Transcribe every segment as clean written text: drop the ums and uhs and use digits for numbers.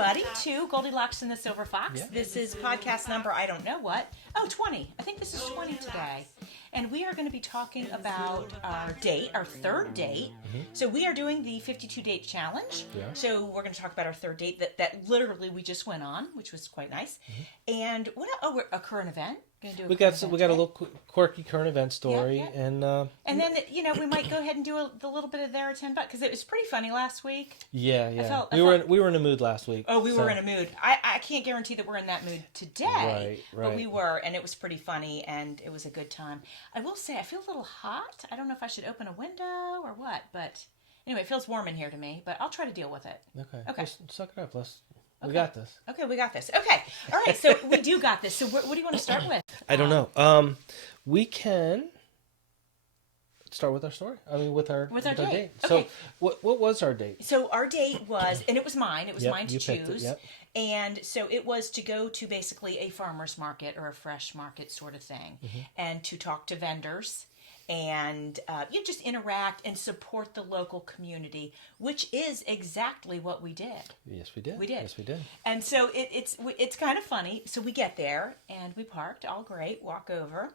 everybody, to Goldilocks and the Silver Fox. Yeah. This is podcast number, I don't know what. Oh, 20. I think this is 20 today. And we are going to be talking about our date, our third date. Mm-hmm. So we are doing the 52 Date Challenge. Yeah. So we're going to talk about our third date that literally we just went on, which was quite nice. Mm-hmm. And what? Oh, a current event. We got a little quirky current event story, yeah. and then we might go ahead and do the little bit of their 10 bucks because it was pretty funny last week. Yeah. We were in a mood last week. Oh, we were in a mood. I can't guarantee that we're in that mood today, right. But we were, and it was pretty funny, and it was a good time. I will say I feel a little hot. I don't know if I should open a window or what, but anyway, it feels warm in here to me. But I'll try to deal with it. Okay. Well, suck it up. We got this. Okay, we got this. Okay. All right, so we do got this. So what do you want to start with? I don't know. We can start with our story. I mean, with our date. Okay. So what was our date? So our date was, and it was mine. It was mine to choose. Yep. And so it was to go to basically a farmer's market or a fresh market sort of thing, and to talk to vendors. And you just interact and support the local community, which is exactly what we did. Yes, we did. Yes, we did. And so it's kind of funny. So we get there and we parked, all great, walk over,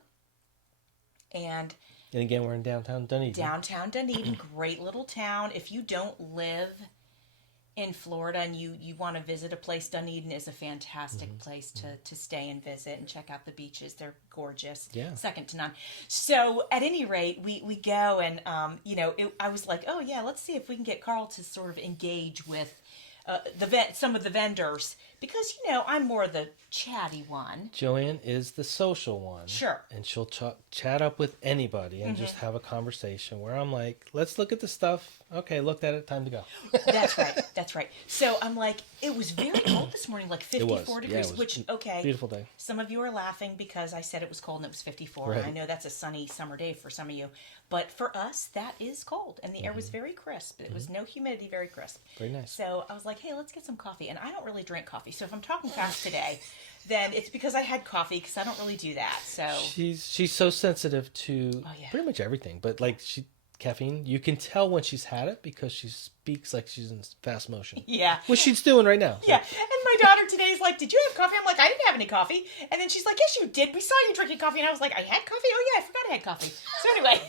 and again we're in downtown Dunedin. Great little town. If you don't live in Florida and you want to visit a place, Dunedin is a fantastic place to stay and visit and check out the beaches. They're gorgeous. Yeah. Second to none. So at any rate, we go and, I was like, oh yeah, let's see if we can get Carl to sort of engage with some of the vendors because, I'm more the chatty one. Joanne is the social one. Sure. And she'll chat up with anybody and just have a conversation where I'm like, let's look at the stuff. Okay, looked at it, time to go. That's right. So I'm like, it was very cold this morning, like 54 degrees, which, okay. Beautiful day. Some of you are laughing because I said it was cold and it was 54. Right. And I know that's a sunny summer day for some of you. But for us, that is cold. And the air was very crisp. It was no humidity, very crisp. Very nice. So I was like, hey, let's get some coffee. And I don't really drink coffee. So if I'm talking fast today, then it's because I had coffee because I don't really do that. So she's so sensitive to pretty much everything. But like caffeine, you can tell when she's had it because she speaks like she's in fast motion. Yeah. Which she's doing right now. So. Yeah. And my daughter today is like, did you have coffee? I'm like, I didn't have any coffee. And then she's like, yes, you did. We saw you drinking coffee. And I was like, I had coffee? Oh, yeah, I forgot I had coffee. So anyway.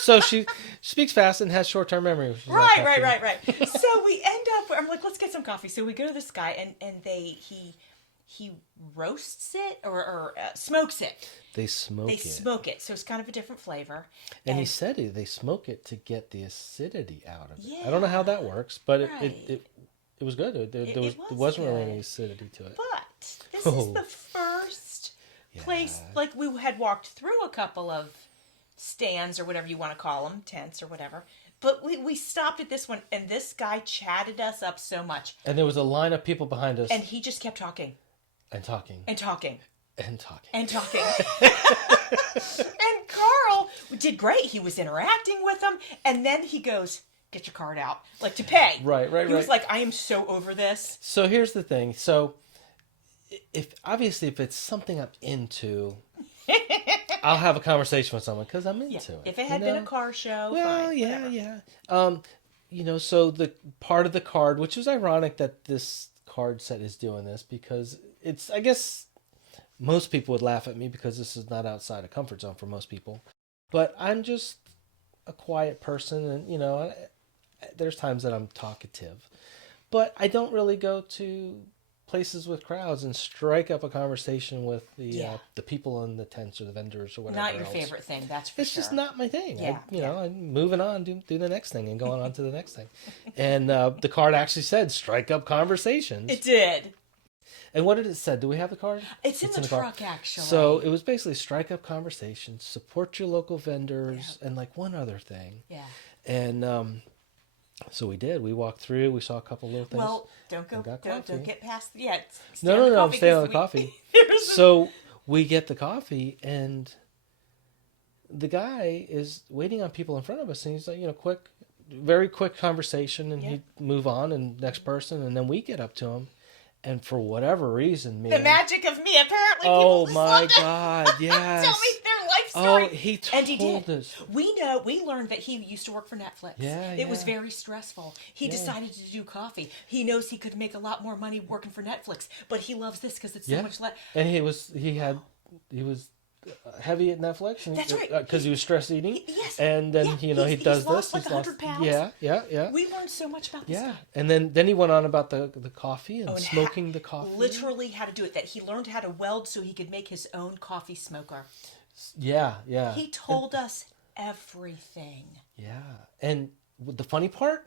So she speaks fast and has short-term memory. Right. So we end up, I'm like, let's get some coffee. So we go to this guy and he roasts it or smokes it. They smoke it. So it's kind of a different flavor. And he said they smoke it to get the acidity out of it. Yeah. I don't know how that works, but it was good. There wasn't really any acidity to it. But this is the first place, like we had walked through a couple of stands or whatever you want to call them, tents or whatever. But we stopped at this one, and this guy chatted us up so much. And there was a line of people behind us. And he just kept talking. And talking. And talking. And talking. And talking. And Carl did great. He was interacting with them. And then he goes, get your card out. Like, to pay. Right. He was like, I am so over this. So here's the thing. So, if it's something I'm into... I'll have a conversation with someone because I'm into it. If it had been a car show, fine. Yeah. So the part of the card, which is ironic that this card set is doing this because I guess most people would laugh at me because this is not outside a comfort zone for most people. But I'm just a quiet person and, there's times that I'm talkative. But I don't really go to places with crowds and strike up a conversation with the people in the tents or the vendors or whatever. Not your favorite thing, that's for sure. It's just not my thing. I'm moving on, do the next thing and going on to the next thing. And the card actually said strike up conversations. It did. And what did it say? Do we have the card? It's in the truck, actually. So it was basically strike up conversations, support your local vendors, and like one other thing. Yeah. And so we did. We walked through. We saw a couple little things. Well, don't get past yet. No. I'm staying on the coffee. So we get the coffee, and the guy is waiting on people in front of us, and he's like, very quick conversation, and he'd move on, and next person, and then we get up to him, and for whatever reason, the magic of me, apparently. Oh my God! Yes. Tell me their life story. Oh, he and he told did. us. We learned that he used to work for Netflix. Yeah, It was very stressful. He decided to do coffee. He knows he could make a lot more money working for Netflix, but he loves this because it's so much less. And he was heavy at Netflix. And, That's right. Because he was stress eating. Yes. And then, he does he's this. Lost like 100 pounds. Yeah. We learned so much about this guy. And then he went on about the coffee and smoking the coffee. Literally how to do it. That he learned how to weld so he could make his own coffee smoker. Yeah. He told us everything. Yeah. And the funny part,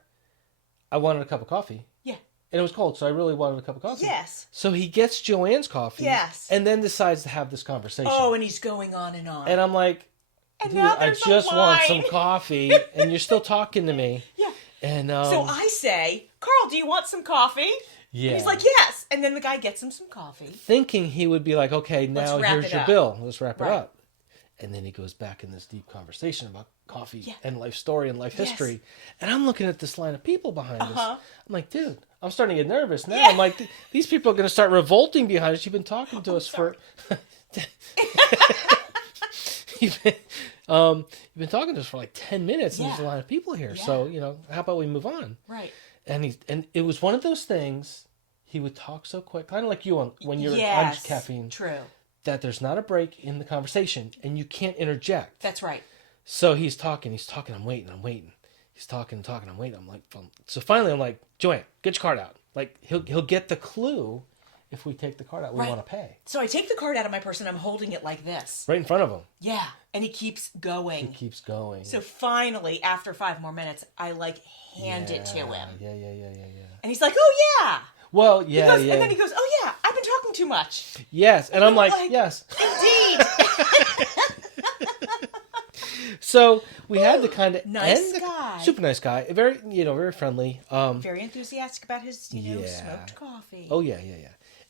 I wanted a cup of coffee. Yeah. And it was cold, so I really wanted a cup of coffee. Yes. So he gets Joanne's coffee. Yes. And then decides to have this conversation. Oh, and he's going on and on. And I'm like, dude, I just want some coffee, and you're still talking to me. Yeah. And so I say, Carl, do you want some coffee? Yeah. And he's like, yes. And then the guy gets him some coffee. Thinking he would be like, okay, now here's your bill. Let's wrap it up. And then he goes back in this deep conversation about coffee and life story and life history. And I'm looking at this line of people behind us. I'm like, dude, I'm starting to get nervous now. I'm like, these people are going to start revolting behind us. You've been talking to us for... You've been talking to us for like 10 minutes and there's a line of people here. Yeah. So, how about we move on? Right. And it was one of those things, he would talk so quick, kind of like you when you're on caffeine. True. That there's not a break in the conversation and you can't interject. That's right. So he's talking, I'm waiting. He's talking, I'm waiting. I'm like, so finally I'm like, Joanne, get your card out. Like he'll get the clue if we take the card out, we want to pay. So I take the card out of my purse and I'm holding it like this. Right in front of him. Yeah. And he keeps going. So finally, after 5 more minutes, I hand it to him. Yeah. And he's like, oh yeah. Well, yeah. And then he goes, oh yeah, I've been talking too much. Yes. And I'm like, yes. Indeed. So we had to kind of nice guy, super nice guy, very very friendly, very enthusiastic about his smoked coffee. Oh yeah,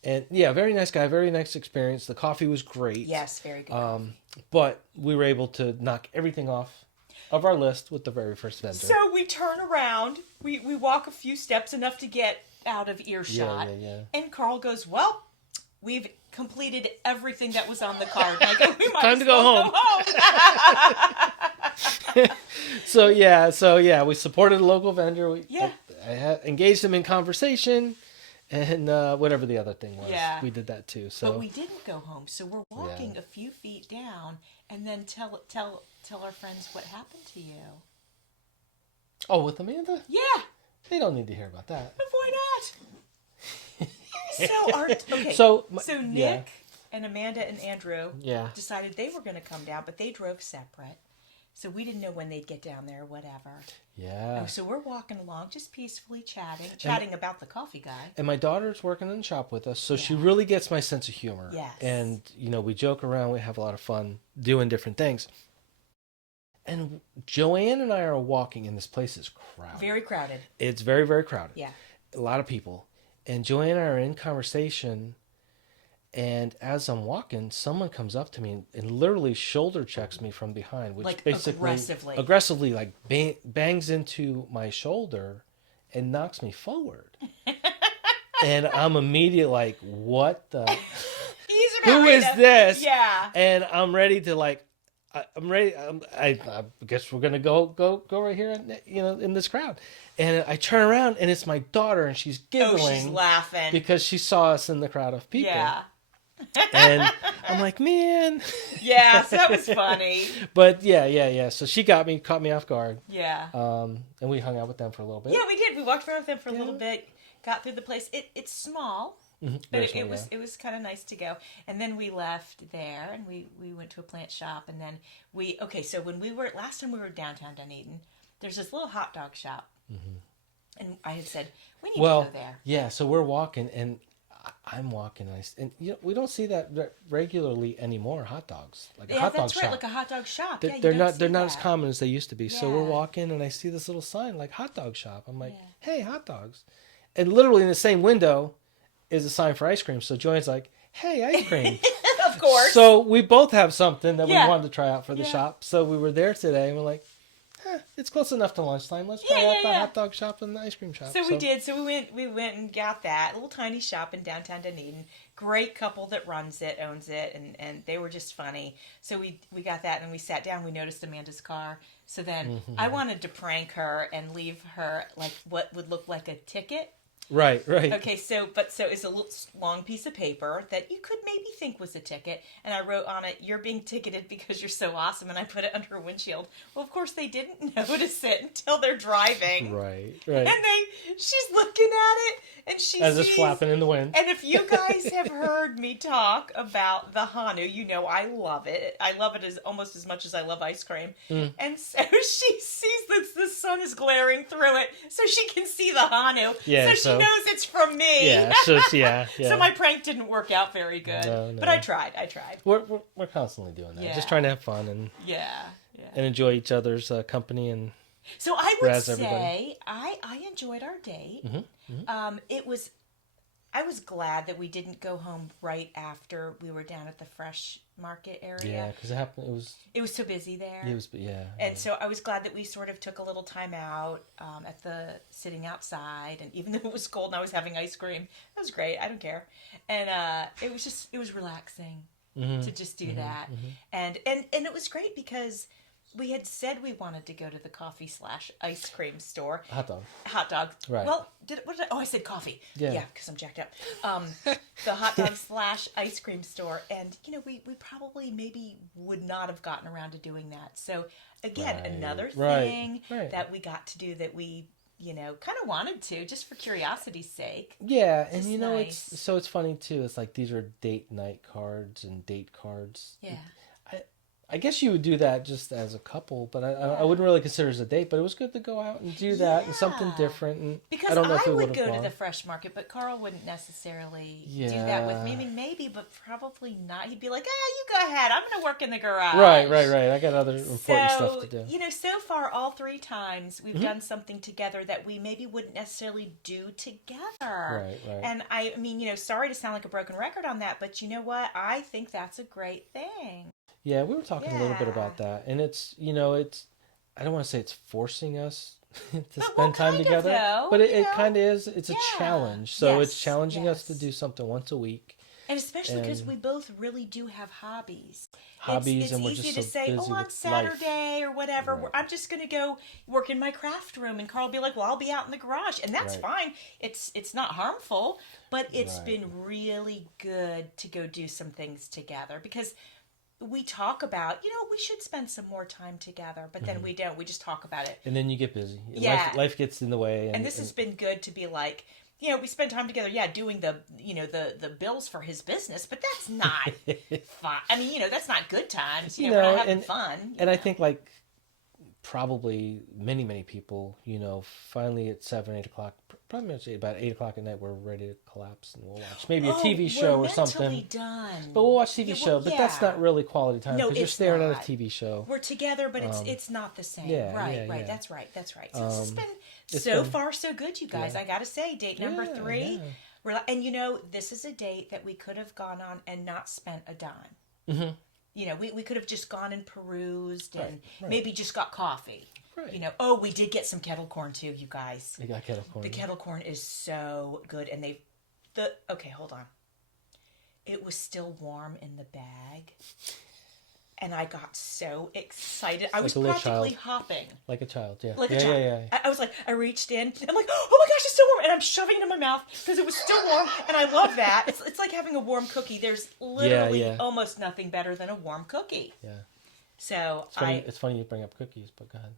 and very nice guy, very nice experience. The coffee was great. Yes, very good. But we were able to knock everything off of our list with the very first vendor. So we turn around, we walk a few steps enough to get out of earshot, and Carl goes, "Well, we've completed everything that was on the card." And I go, "We might time to go home." So we supported a local vendor. I engaged him in conversation, and whatever the other thing was, we did that too. So, but we didn't go home. So we're walking a few feet down, and then tell our friends what happened to you. Oh, with Amanda? Yeah. They don't need to hear about that. But why not? So Nick and Amanda and Andrew decided they were going to come down, but they drove separate. So we didn't know when they'd get down there or whatever. Yeah. So we're walking along, just peacefully chatting about the coffee guy. And my daughter's working in the shop with us, so she really gets my sense of humor. Yes. And, we joke around, we have a lot of fun doing different things. And Joanne and I are walking, and this place is crowded. Very crowded. It's very, very crowded. Yeah. A lot of people. And Joanne and I are in conversation, and as I'm walking, someone comes up to me and literally shoulder checks me from behind, which basically aggressively bangs into my shoulder and knocks me forward. And I'm immediately like, what the? Who is this? Yeah. And I'm ready to I'm ready. I guess we're gonna go right here, in this crowd. And I turn around, and it's my daughter, and she's giggling. Oh, she's laughing because she saw us in the crowd of people. Yeah. And I'm like, man. Yeah, so that was funny. But yeah. So she caught me off guard. Yeah. And we hung out with them for a little bit. Yeah, we did. We walked around with them for a little bit. Got through the place. It's small. Mm-hmm. But it was kind of nice to go. And then we left there and we went to a plant shop, and then so when last time we were downtown Dunedin, there's this little hot dog shop. Mm-hmm. And I had said, we need to go there. Yeah, so we're walking and I'm walking and we don't see that regularly anymore, hot dogs. Like a hot dog shop. Like a hot dog shop. They're not as common as they used to be. Yeah. So we're walking and I see this little sign like hot dog shop. I'm like, hey, hot dogs. And literally in the same window is a sign for ice cream. So Joanne's like, hey, ice cream. Of course. So we both have something that we wanted to try out for the shop. So we were there today and we're like, it's close enough to lunchtime. Let's try out the hot dog shop and the ice cream shop. So we did. So we went and got that little tiny shop in downtown Dunedin. Great couple that runs it, owns it, and they were just funny. So we got that, and we sat down. We noticed Amanda's car. So then I wanted to prank her and leave her like what would look like a ticket. Right. Okay, so it's a little long piece of paper that you could maybe think was a ticket, and I wrote on it, "You're being ticketed because you're so awesome," and I put it under a windshield. Well, of course, they didn't notice it until they're driving. Right. And she's looking at it, and she as sees, it's flapping in the wind. And if you guys have heard me talk about the Hanu, you know I love it. I love it almost as much as I love ice cream. And so she sees that the sun is glaring through it, so she can see the Hanu. Yeah, so she knows it's from me. Yeah, so So my prank didn't work out very good. No. But I tried. We're constantly doing that. Just trying to have fun and and enjoy each other's company and. So I would say everybody. I enjoyed our date. I was glad that we didn't go home right after we were down at the fresh market area. Yeah, because it was so busy there. It was, And so I was glad that we sort of took a little time out sitting outside, and even though it was cold and I was having ice cream, that was great. I don't care. And it was relaxing to just do that. And it was great because we had said we wanted to go to the coffee/ice cream store. Hot dog. Right. Well, I said coffee. Yeah, because I'm jacked up. The hot dog/ice cream store. And, we probably maybe would not have gotten around to doing that. So, again, another thing that we got to do that we, kind of wanted to, just for curiosity's sake. Yeah, and nice. It's funny, too. It's like these are date night cards and date cards. Yeah. I guess you would do that just as a couple, but I wouldn't really consider it as a date. But it was good to go out and do that and something different. And because I don't know if we would go to the fresh market, but Carl wouldn't necessarily do that with me. I mean, maybe, but probably not. He'd be like, you go ahead. I'm going to work in the garage. Right. I got other important stuff to do. So far, all 3 times, we've done something together that we maybe wouldn't necessarily do together. Right. And I mean, sorry to sound like a broken record on that, but you know what? I think that's a great thing. Yeah, we were talking a little bit about that, and it's I don't want to say it's forcing us to spend time together, but it kind of is. It's a challenge, so it's challenging us to do something once a week, and especially because we both really do have hobbies. It's and we're easy just to so say, busy on with Saturday life. or whatever, I'm just going to go work in my craft room, and Carl will be like, well, I'll be out in the garage, and that's fine. It's not harmful, but it's been really good to go do some things together because we talk about, we should spend some more time together, but then we don't. We just talk about it. And then you get busy. Yeah. Life gets in the way. And this has been good to be like, we spend time together, doing the bills for his business, but that's not fun. I mean, that's not good times. We're not having fun. And I think probably many people, finally at 7, 8 o'clock, probably about 8 o'clock at night, we're ready to collapse and we'll watch maybe a TV show or something. Done. But we'll watch TV show, but that's not really quality time because you're staring at a TV show. We're together, but it's not the same. Right. That's right. So this has been so far so good, you guys. I got to say, date number 3. Yeah. And this is a date that we could have gone on and not spent a dime. We could have just gone and perused and maybe just got coffee. Right. We did get some kettle corn too, you guys. We got kettle corn. The kettle corn is so good, and okay, hold on. It was still warm in the bag, and I got so excited. I was practically hopping. Like a child, yeah. Like a child. Yeah. I was like, I reached in, I'm like, oh my gosh, it's still warm, and I'm shoving it in my mouth because it was still warm, and I love that. It's like having a warm cookie. There's literally almost nothing better than a warm cookie. Yeah. So it's funny you bring up cookies, but go ahead.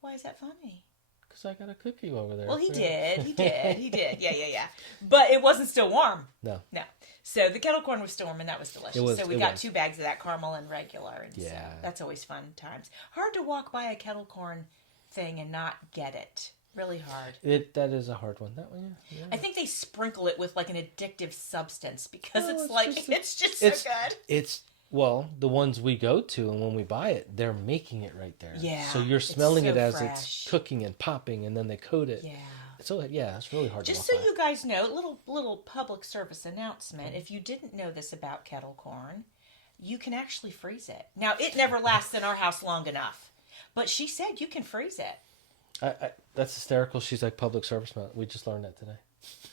Why is that funny? Because I got a cookie over there. Well, he did. Yeah. But it wasn't still warm. No. So the kettle corn was still warm, and that was delicious. So we got 2 bags of that, caramel and regular. And so that's always fun times. Hard to walk by a kettle corn thing and not get it. Really hard. That is a hard one. That one, yeah. I think they sprinkle it with like an addictive substance because it's just so good. Well, the ones we go to and when we buy it, they're making it right there. Yeah. So you're smelling it as fresh. It's cooking and popping, and then they coat it. Yeah. So it's really hard just to walk so you guys know, little public service announcement. If you didn't know this about kettle corn, you can actually freeze it. Now, it never lasts in our house long enough. But she said you can freeze it. That's hysterical. She's like public service. We just learned that today.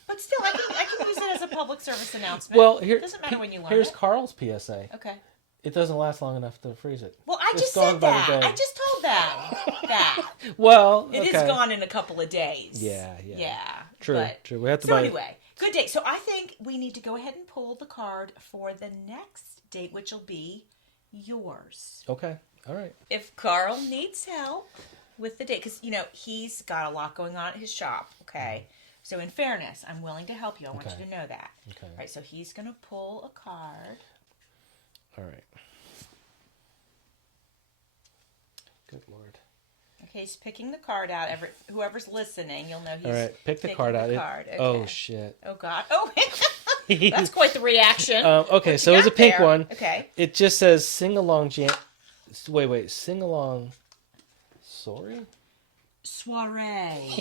But still, I can use it as a public service announcement. Well, it doesn't matter when you learn here's it. Carl's PSA. Okay. It doesn't last long enough to freeze it. Well, I just said that. I just told them that. Well, it is gone in a couple of days. Yeah. True. We have to buy. Anyway, good date. So I think we need to go ahead and pull the card for the next date, which will be yours. Okay. All right. If Carl needs help with the date, because he's got a lot going on at his shop. Okay. So in fairness, I'm willing to help you. I want you to know that. Okay. All right. So he's gonna pull a card. All right. Good Lord. Okay, he's picking the card out. Whoever's listening, you'll know he's all right. Pick the card out. Okay. Oh shit. Oh God. Oh, that's quite the reaction. Okay, so it's a pink one. Okay. It just says sing along. Wait. Sing along. Sorry. Soiree.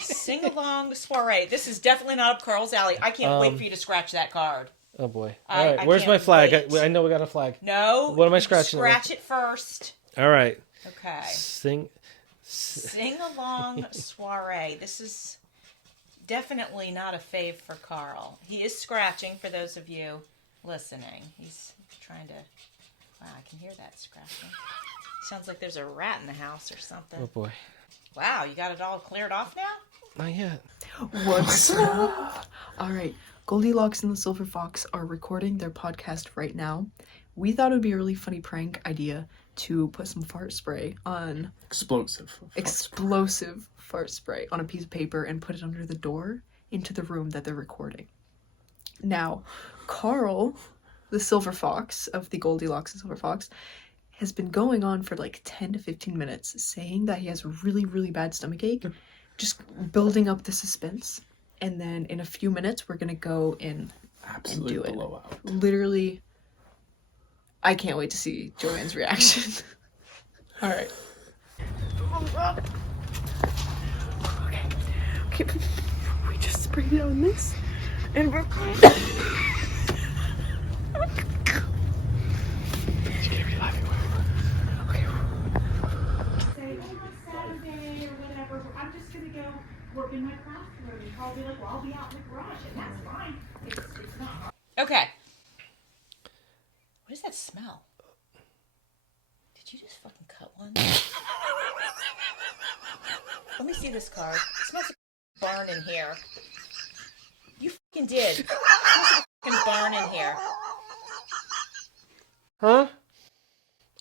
Sing along soiree. This is definitely not up Carl's alley. I can't wait for you to scratch that card. Oh boy. All right. Where's my flag? I know we got a flag. No. What am I scratching? Scratch it first. All right. Okay. Sing along soiree. This is definitely not a fave for Carl. He is scratching for those of you listening. He's trying to... Wow, I can hear that scratching. Sounds like there's a rat in the house or something. Oh boy. Wow, you got it all cleared off now? Not yet. What's up? All right. Goldilocks and the Silver Fox are recording their podcast right now. We thought it would be a really funny prank idea to put some fart spray on... Explosive fart spray on a piece of paper and put it under the door into the room that they're recording. Now, Carl, the Silver Fox of the Goldilocks and Silver Fox, has been going on for like 10 to 15 minutes saying that he has a really, really bad stomachache, just building up the suspense. And then in a few minutes, we're going to go in and do it. Literally, I can't wait to see Joanne's reaction. All right. Okay. We just sprayed it on this. And we're... Work in my classroom, and Carl will be like, well, I'll be out in the garage, and that's fine. It's not. Okay. What does that smell? Did you just fucking cut one? Let me see this card. It smells like a barn in here. You fucking did. It smells like a fucking barn in here. Huh?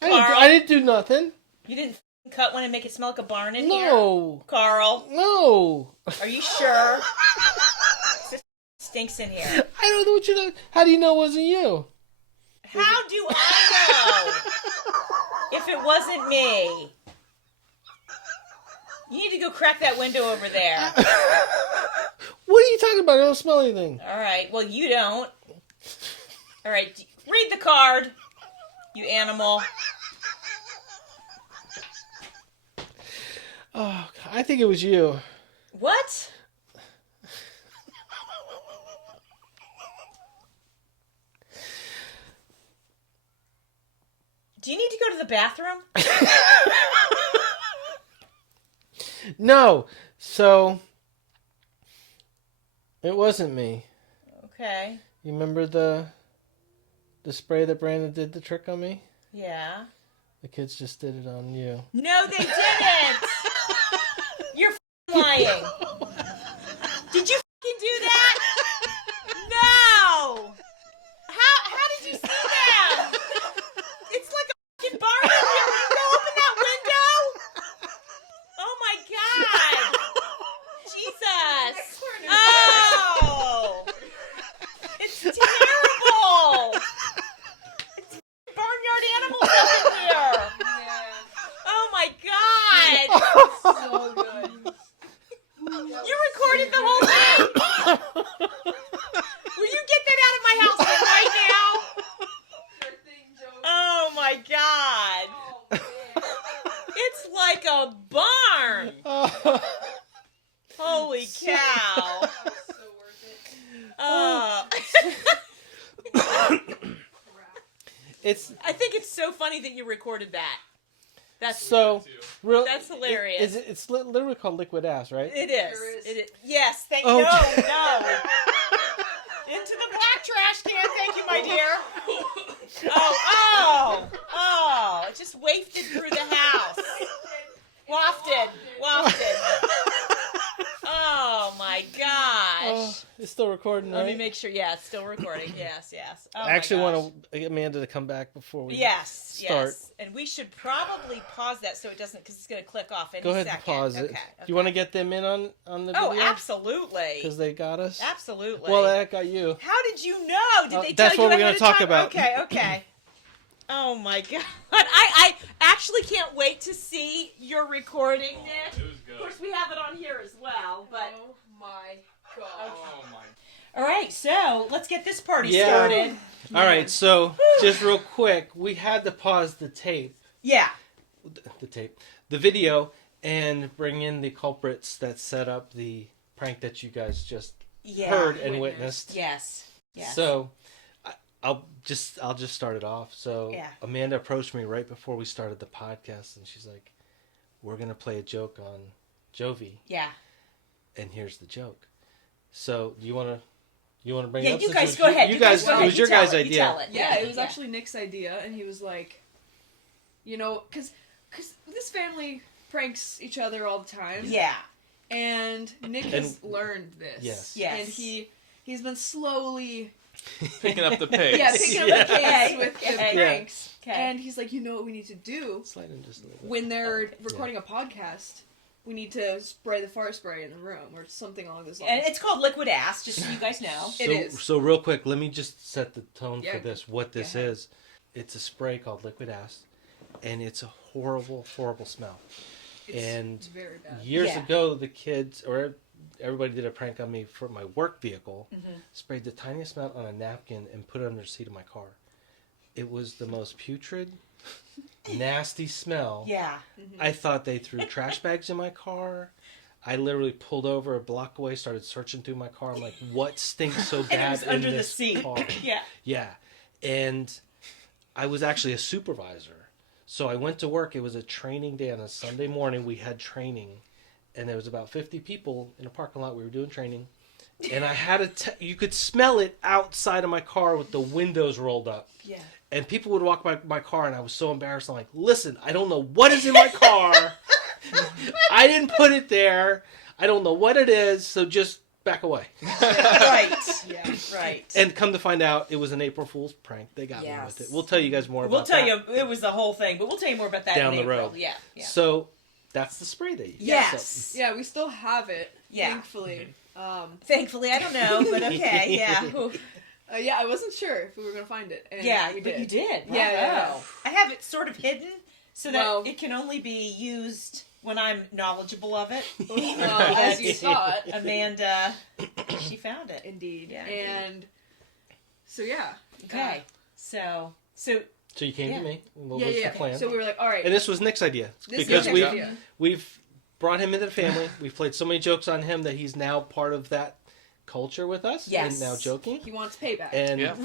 I didn't do nothing. You didn't cut one and make it smell like a barn in here? No. Carl? No. Are you sure? This stinks in here. I don't know what you're doing. How do you know it wasn't you? How do I know if it wasn't me? You need to go crack that window over there. What are you talking about? I don't smell anything. All right. Well, you don't. All right. Read the card, you animal. Oh, I think it was you. What? Do you need to go to the bathroom? No. So, it wasn't me. Okay. You remember the spray that Brandon did the trick on me? Yeah. The kids just did it on you. No, they didn't. You're lying. Did you fucking do that? No. How did you see them? It's like a fucking barn in here. Will you go open that window? Oh my God. Jesus. Oh. It's terrible. It's barnyard animals up in here. Oh my God. So good. You recorded the whole thing? Will you get that out of my house right now? Oh my God. It's like a barn. Holy cow. It's. I think it's so funny that you recorded that. That's real. That's hilarious. It's literally called liquid ass, right? It is. There is. It is. Yes, thank Oh, you. No. Into the black trash can, thank you, my dear. Oh, it just wafted through the house. Wafted. Oh my gosh. Oh, it's still recording, right? Let me make sure. Yeah, it's still recording. Yes. Oh, I actually want to get Amanda to come back before we start. Yes. And we should probably pause that so it doesn't, because it's going to click off any Go ahead second. and pause it. Okay. Do you want to get them in on the video? Oh, absolutely. Because they got us? Absolutely. Well, that got you. How did you know? Did they tell that's you what we're ahead gonna of talk time? about. Okay. Oh my god. I actually can't wait to see your recording, Nick. It was good. Of course, we have it on here as well, but... Oh my god. Oh my. All right, so let's get this party started. All right, so just real quick, we had to pause the tape. Yeah. The video, and bring in the culprits that set up the prank that you guys just heard and witnessed. Yes. So, I'll just start it off. So, Yeah. Amanda approached me right before we started the podcast, and she's like, "We're gonna play a joke on Jovi." Yeah. And here's the joke. So, you wanna bring it up? You Since guys it go was ahead. you guys, go it ahead. was your You tell guys' it. idea. You tell it. Yeah, it was actually Nick's idea, and he was like, because this family pranks each other all the time. Yeah. And Nick has learned this. Yes. And he's been slowly Picking up the pace. picking up the pace with the pranks. Okay. And he's like, you know what we need to do? Slide in just a little bit. When they're recording a podcast, we need to spray the fart spray in the room or something along those lines. And it's called liquid ass, just so you guys know. It is. So real quick, let me just set the tone Yeah, for this. What this ahead. is, it's a spray called liquid ass, and it's a horrible, horrible smell. It's very bad. Years Yeah. ago, the kids or everybody did a prank on me for my work vehicle. Mm-hmm. Sprayed the tiniest amount on a napkin and put it under the seat of my car. It was the most putrid, nasty smell. Yeah. I thought they threw trash bags in my car. I literally pulled over a block away, started searching through my car. I'm like, what stinks so And bad it was in under the this seat. car? Yeah. Yeah. And I was actually a supervisor. So I went to work. It was a training day on a Sunday morning. We had training. And there was about 50 people in a parking lot. We were doing training. And I had you could smell it outside of my car with the windows rolled up. Yeah. And people would walk by my car, and I was so embarrassed. I'm like, listen, I don't know what is in my car. I didn't put it there. I don't know what it is, so just back away. Right. Yeah. Right. And come to find out, it was an April Fool's prank. They got me with it. We'll tell you guys more about that. We'll tell you, it was the whole thing, but we'll tell you more about that Down in the April. road. Yeah. So that's the spray that you Yes. So, Yeah, we still have it, Yeah. thankfully. Thankfully, I don't know, but okay. Yeah. Ooh. Yeah, I wasn't sure if we were going to find it. And Yeah, we but did. you did. Yeah. Bravo. I have it sort of hidden so that Well- it can only be used when I'm knowledgeable of it. Well, as you thought. Amanda, she found it. Indeed. Yeah, And so, yeah. Okay. So So you came Yeah. to me. What Yeah, was yeah. the plan? So we were like, all right. And this was Nick's idea. This is because Nick's idea. we've brought him into the family. We've played so many jokes on him that he's now part of that culture with us. Yes. And now joking. He wants payback. And Yeah.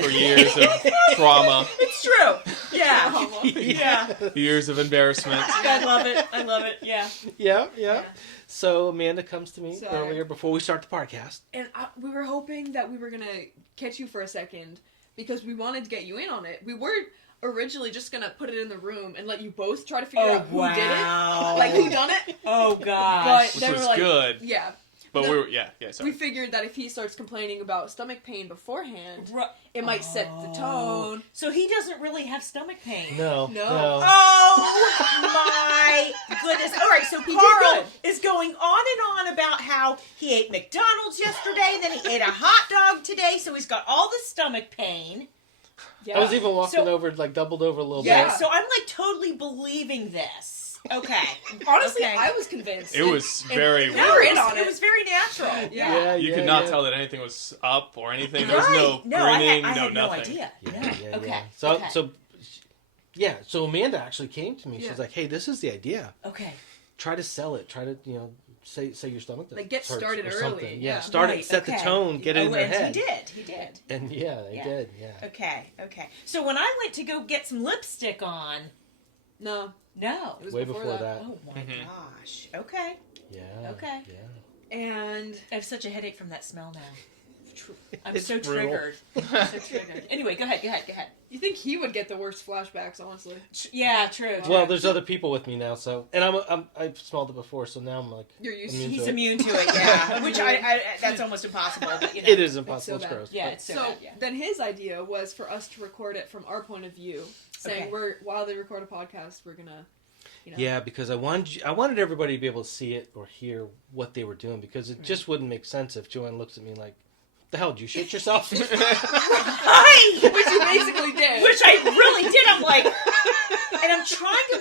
For years of trauma, it's true. Yeah. Yeah. years of embarrassment. I love it. I love it. Yeah. yeah. So Amanda comes to me So- earlier before we start the podcast. And we were hoping that we were going to catch you for a second because we wanted to get you in on it. We were originally just going to put it in the room and let you both try to figure out who did it. Like, who done it. Oh, gosh. But Which then was we're like, good. yeah. But No, we were, yeah, We sorry. figured that if he starts complaining about stomach pain beforehand, Ru- it might set the tone. So he doesn't really have stomach pain. No. Oh my goodness. All right, so did Carl good. is going on and on about how he ate McDonald's yesterday, then he ate a hot dog today, so he's got all the stomach pain. Yeah. I was even walking So- over, like doubled over a little Yeah, bit. so I'm like totally believing this. Okay. Honestly, Okay. I was convinced. It was very No, weird. we're in on It was very natural. Yeah. You could not tell that anything was up or anything. There was no I grinning, had, I no had no nothing. idea. Yeah. Okay. So okay. so Amanda actually came to me. Yeah. She's like, "Hey, this is the idea. Okay. Try to sell it. Try to, say your stomach does Like, get hurts started or early, something. yeah. Start Right, it, set the okay. tone, get it in their and head." He did. And yeah, they did. Yeah. Okay. So when I went to go get some lipstick on, No. No. It was Way before that. Oh my gosh. Okay. Yeah. Okay. Yeah. And I have such a headache from that smell now. I'm It's so brutal. triggered. I'm so triggered. Anyway, go ahead. you think he would get the worst flashbacks, honestly? Yeah, true. Well, there's other people with me now, so and I've smelled it before, so now I'm like You're used immune to He's it. immune to it, yeah. Which I that's almost impossible. But, you know. It is impossible. so It's bad. gross. Yeah, but- it's so, So bad, yeah. then his idea was for us to record it from our point of view, saying Okay. while they record a podcast, we're gonna, Yeah, because I wanted everybody to be able to see it or hear what they were doing, because it just wouldn't make sense if Joanne looks at me like, "The hell, did you shit yourself?" which you basically did. Which I really did. I'm like, and I'm trying to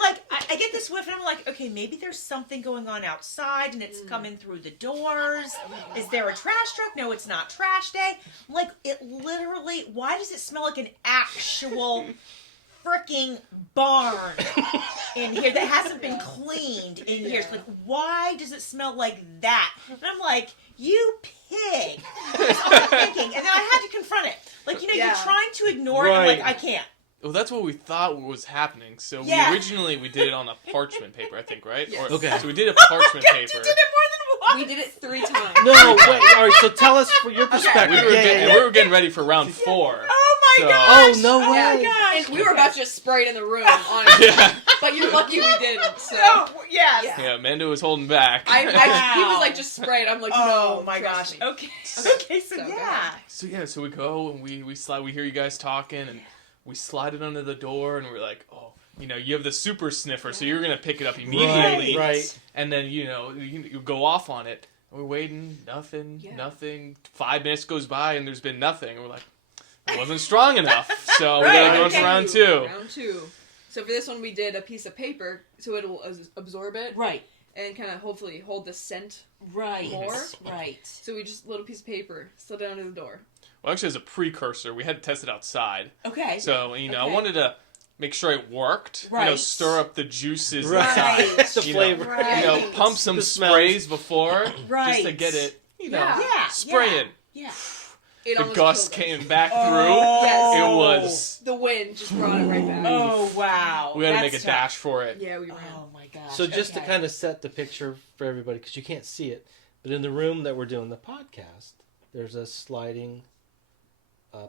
I get this whiff, and I'm like, okay, maybe there's something going on outside, and it's coming through the doors. Is there a trash truck? No, it's not trash day. I'm like, it literally. Why does it smell like an actual freaking barn in here that hasn't been cleaned in years? Like, why does it smell like that? And I'm like, you pig. That's all I'm thinking. And then I had to confront it. Like, you're trying to ignore it. And I'm like, I can't. Well, that's what we thought was happening. So Yeah. we originally did it on a parchment paper, I think, right? Yes. Okay. So we did a parchment You paper. did it more than once. We did it 3 times. No, wait. All right. So tell us from your perspective. We were getting ready for round 4. Oh my So- gosh. Oh, no Oh my way. gosh. And we were about to just spray it in the room, honestly. Yeah. But you're lucky we didn't. So Oh, yes. Yeah. Yeah, Amanda was holding back. he Wow. was like, just spray it. I'm like, Oh no. my trust gosh. me. Okay. Okay, so So, go yeah. ahead. So we go and we slide. We hear you guys talking, and we slide it under the door, and we're like, oh, you have the super sniffer, so you're gonna pick it up immediately, Right. And then you go off on it. We're waiting, nothing. 5 minutes goes by, and there's been nothing. We're like, it wasn't strong enough, so we gotta go okay. for round 2. Round 2. So for this one, we did a piece of paper, so it'll absorb it Right. and kind of hopefully hold the scent. Right. More? Right. So we just little piece of paper, slid it under the door. Well, actually, as a precursor, we had to test it outside. Okay. So I wanted to make sure it worked. Right. Stir up the juices Right. inside. The flavor. Right. Pump some The smells. sprays before, Right. just to get it. Yeah. Spraying. Yeah. It The almost gust killed us. came back Oh. through. Yes. It was. The wind just brought it right back. Oh wow. We had to That's make a tough. dash for it. Yeah, we ran. Oh my gosh. So just to okay. kind of set the picture for everybody, because you can't see it, but in the room that we're doing the podcast, there's a sliding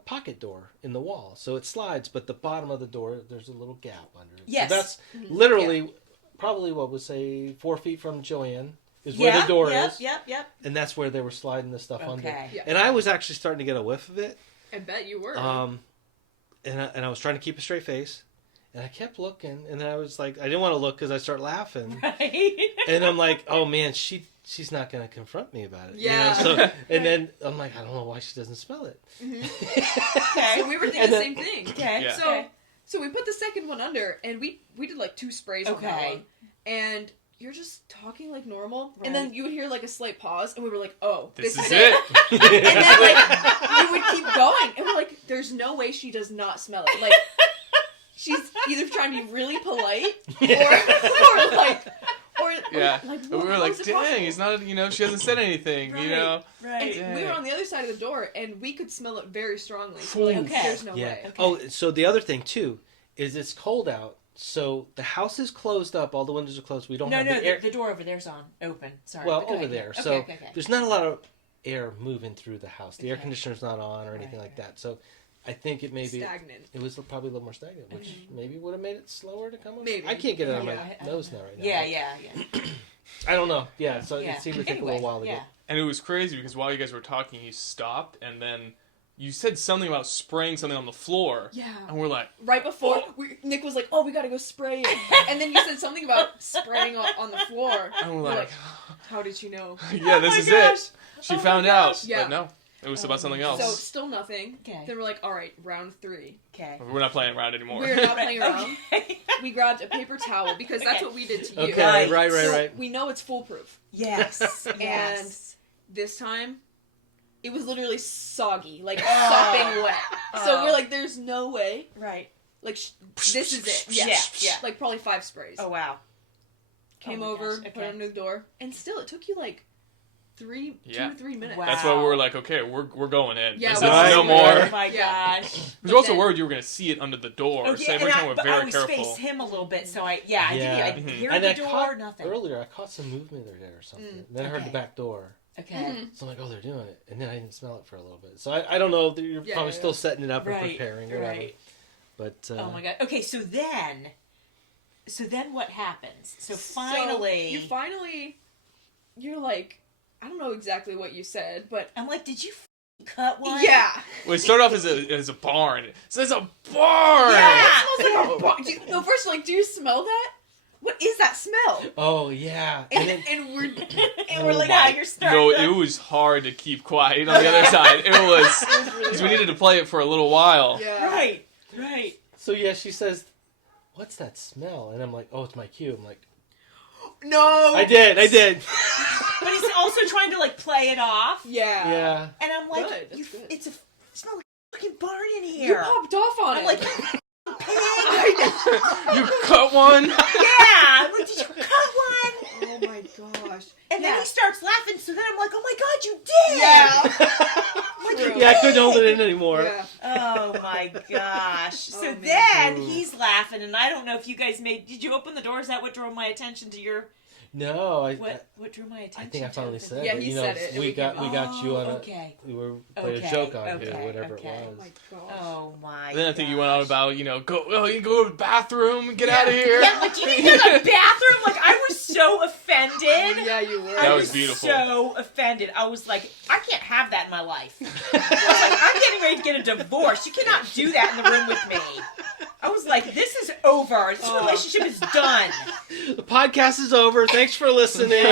pocket door in the wall. So it slides, but the bottom of the door, there's a little gap under it. Yes. So that's literally probably what would say 4 feet from Joanne is where Yeah, the door yep, is. Yep. And that's where they were sliding the stuff under. Okay. Yeah. And I was actually starting to get a whiff of it. I bet you were. And I was trying to keep a straight face. And I kept looking, and then I was like, I didn't want to look because I start laughing. Right. And I'm like, oh man, she's not going to confront me about it. Yeah. You know? So, and then I'm like, I don't know why she doesn't smell it. Okay. So we were thinking And the then- same thing. Okay. Yeah. So we put the second one under, and we did like 2 sprays on that Okay. one. And you're just talking like normal, Right. and then you would hear like a slight pause, and we were like, oh, This is is it. And then like we would keep going, and we're like, there's no way she does not smell it. Like she's either trying to be really polite, or like. Yeah. Like, But we were how like, is it dang, possible? he's not, she hasn't said anything, Right. Right. And we were on the other side of the door, and we could smell it very strongly. So Ooh. like, Okay. there's no Yeah. way. Okay. Oh, so the other thing too is it's cold out. So the house is closed up. All the windows are closed. We don't No, have no, the air. the door over there's open. Sorry. Well, but go over ahead. there. Okay, So okay. there's not a lot of air moving through the house. The air Okay. conditioner's not on or anything Right, like that. So I think it maybe Stagnant. it was probably a little more stagnant, which maybe would have made it slower to come up. Maybe. I can't get it on Yeah, my I nose don't now right now. Yeah. I don't know. Yeah, so Yeah. it seemed to take a Anyway, little while to yeah. get. And it was crazy because while you guys were talking, you stopped, and then you said something about spraying something on the floor. Yeah. And we're like, Right before, Nick was like, "Oh, we gotta go spray it," and then you said something about spraying on the floor. and we're We're like, "How did you know?" yeah, this my is gosh. it. She Oh my found gosh. out. Yeah. But no, it was about something So else. still nothing. Okay. Then we're like, "All right, round 3." Okay. We're not playing around anymore. We're not playing around. Okay. We grabbed a paper towel because that's Okay. what we did to you. Okay, Right. right. We know it's foolproof. Yes. Yes. This time, it was literally soggy, like Oh. sopping wet. So Oh. we're like, "There's no way." Right. Like, this is it. Yeah. Like probably 5 sprays. Oh wow. Came Oh my over, gosh, put okay. it under the door, and still it took you like 2 to 3 minutes. Wow. That's why we were like, okay, we're going in. Yeah, This we is were. no Oh more. my gosh. I was also worried you were going to see it under the door. Okay, So every time we're but I very always careful. face him a little bit, so I didn't hear And the I door, caught, nothing. earlier, I caught some movement there or something. Then I heard the back door. Okay. So I'm like, oh, they're doing it. And then I didn't smell it for a little bit. So I don't know. You're probably still setting it up and preparing or whatever. But, oh my god. Okay, so then what happens? So finally... You're like, I don't know exactly what you said, but... I'm like, did you cut one? Yeah. Well, it started off as a barn. So it's a barn! Yeah! It smells like a barn. No, first, like, do you smell that? What is that smell? Oh, yeah. And we're like, ah, you're starting. No, it was hard to keep quiet on the other side. It was... Because we needed to play it for a little while. Yeah. Right. So, yeah, she says, what's that smell? And I'm like, oh, it's my cue. I'm like... No! I did. But he's also trying to, like, play it off. Yeah. Yeah. And I'm like, Good, it good. smells like a fucking barn in here. You popped off on I'm it. like, pig. You cut one? Yeah. Like, did you cut one? Oh my gosh. And then he starts laughing, so then I'm like, oh my god, you did! Yeah. Like, Yeah, I couldn't hold it in anymore. Yeah. oh my gosh. So man. then he's laughing, and I don't know if you guys did you open the door? Is that what drew my attention to your... No, What drew my attention? I think I finally to said Yeah, it. he you know, said it, and we we got you on a okay. we were playing a joke on here, whatever it Oh was. my gosh. Oh my Then I think you went gosh. on about, you can go to the bathroom and get out of here. Yeah, like, you didn't go to the bathroom? Like, I was so offended. Yeah, you were. That I was beautiful. So offended. I was like, I can't have that in my life. I was like, I'm getting ready to get a divorce. You cannot do that in the room with me. I was like, this is over. This relationship is done. The podcast is over. Thanks for listening.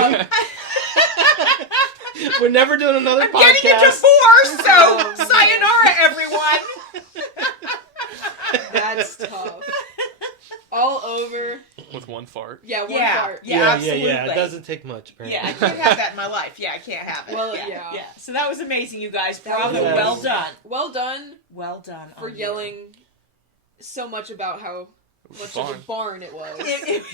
We're never doing another I'm podcast. getting a divorce, so sayonara, everyone. That's tough. All over. With one fart. Yeah, one Yeah. part. Yeah, absolutely. It doesn't take much, apparently. Yeah, I can't have that in my life. Yeah, I can't have it. Well, yeah. yeah. So that was amazing, you guys. That was Bravo. amazing. Well done. Well done Well done. for on you. yelling so much about how much of a barn it was. It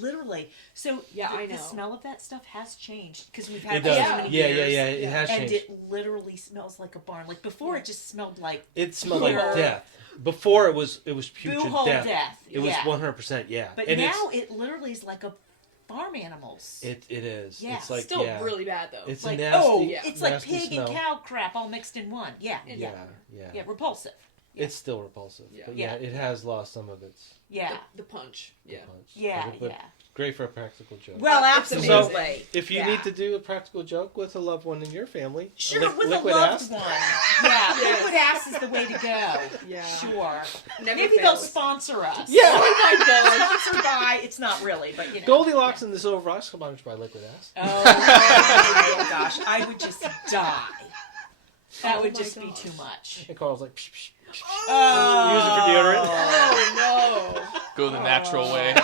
literally. So Yeah, I the know. smell of that stuff has changed because we've had It it for does. so many Yeah, years. It has And changed. it literally smells like a barn. Like before, it just smelled like It smelled like Pure. death. Before it was putrid boo-hole death. It was 100% yeah. But and now it literally is like a farm animals. it is. Yeah. It's like Still really bad though. It's like a nasty. yeah. it's like nasty pig smell. and cow crap all mixed in one. Yeah. Yeah. Repulsive. It's still repulsive. Yeah. But Yeah. it has lost some of its Yeah. The punch. Yeah. punch. Yeah. But Yeah. great for a practical joke. Well, It's absolutely. amazing. If you Yeah. need to do a practical joke with a loved one in your family, Sure, with liquid a loved ass, one. Yeah, Yes. liquid ass is the way to go. Yeah. Sure. Never Maybe they'll fails. sponsor us. Yeah. Oh my god. Sponsored by, it's not really, but you know. Goldilocks and the Silver Fox sponsored by Liquid Ass. Oh my gosh, I would just die. That Oh would my just be gosh. too much. And Carl's like, psh, psh, psh, psh. Oh. Use it for deodorant. Oh Go the natural way.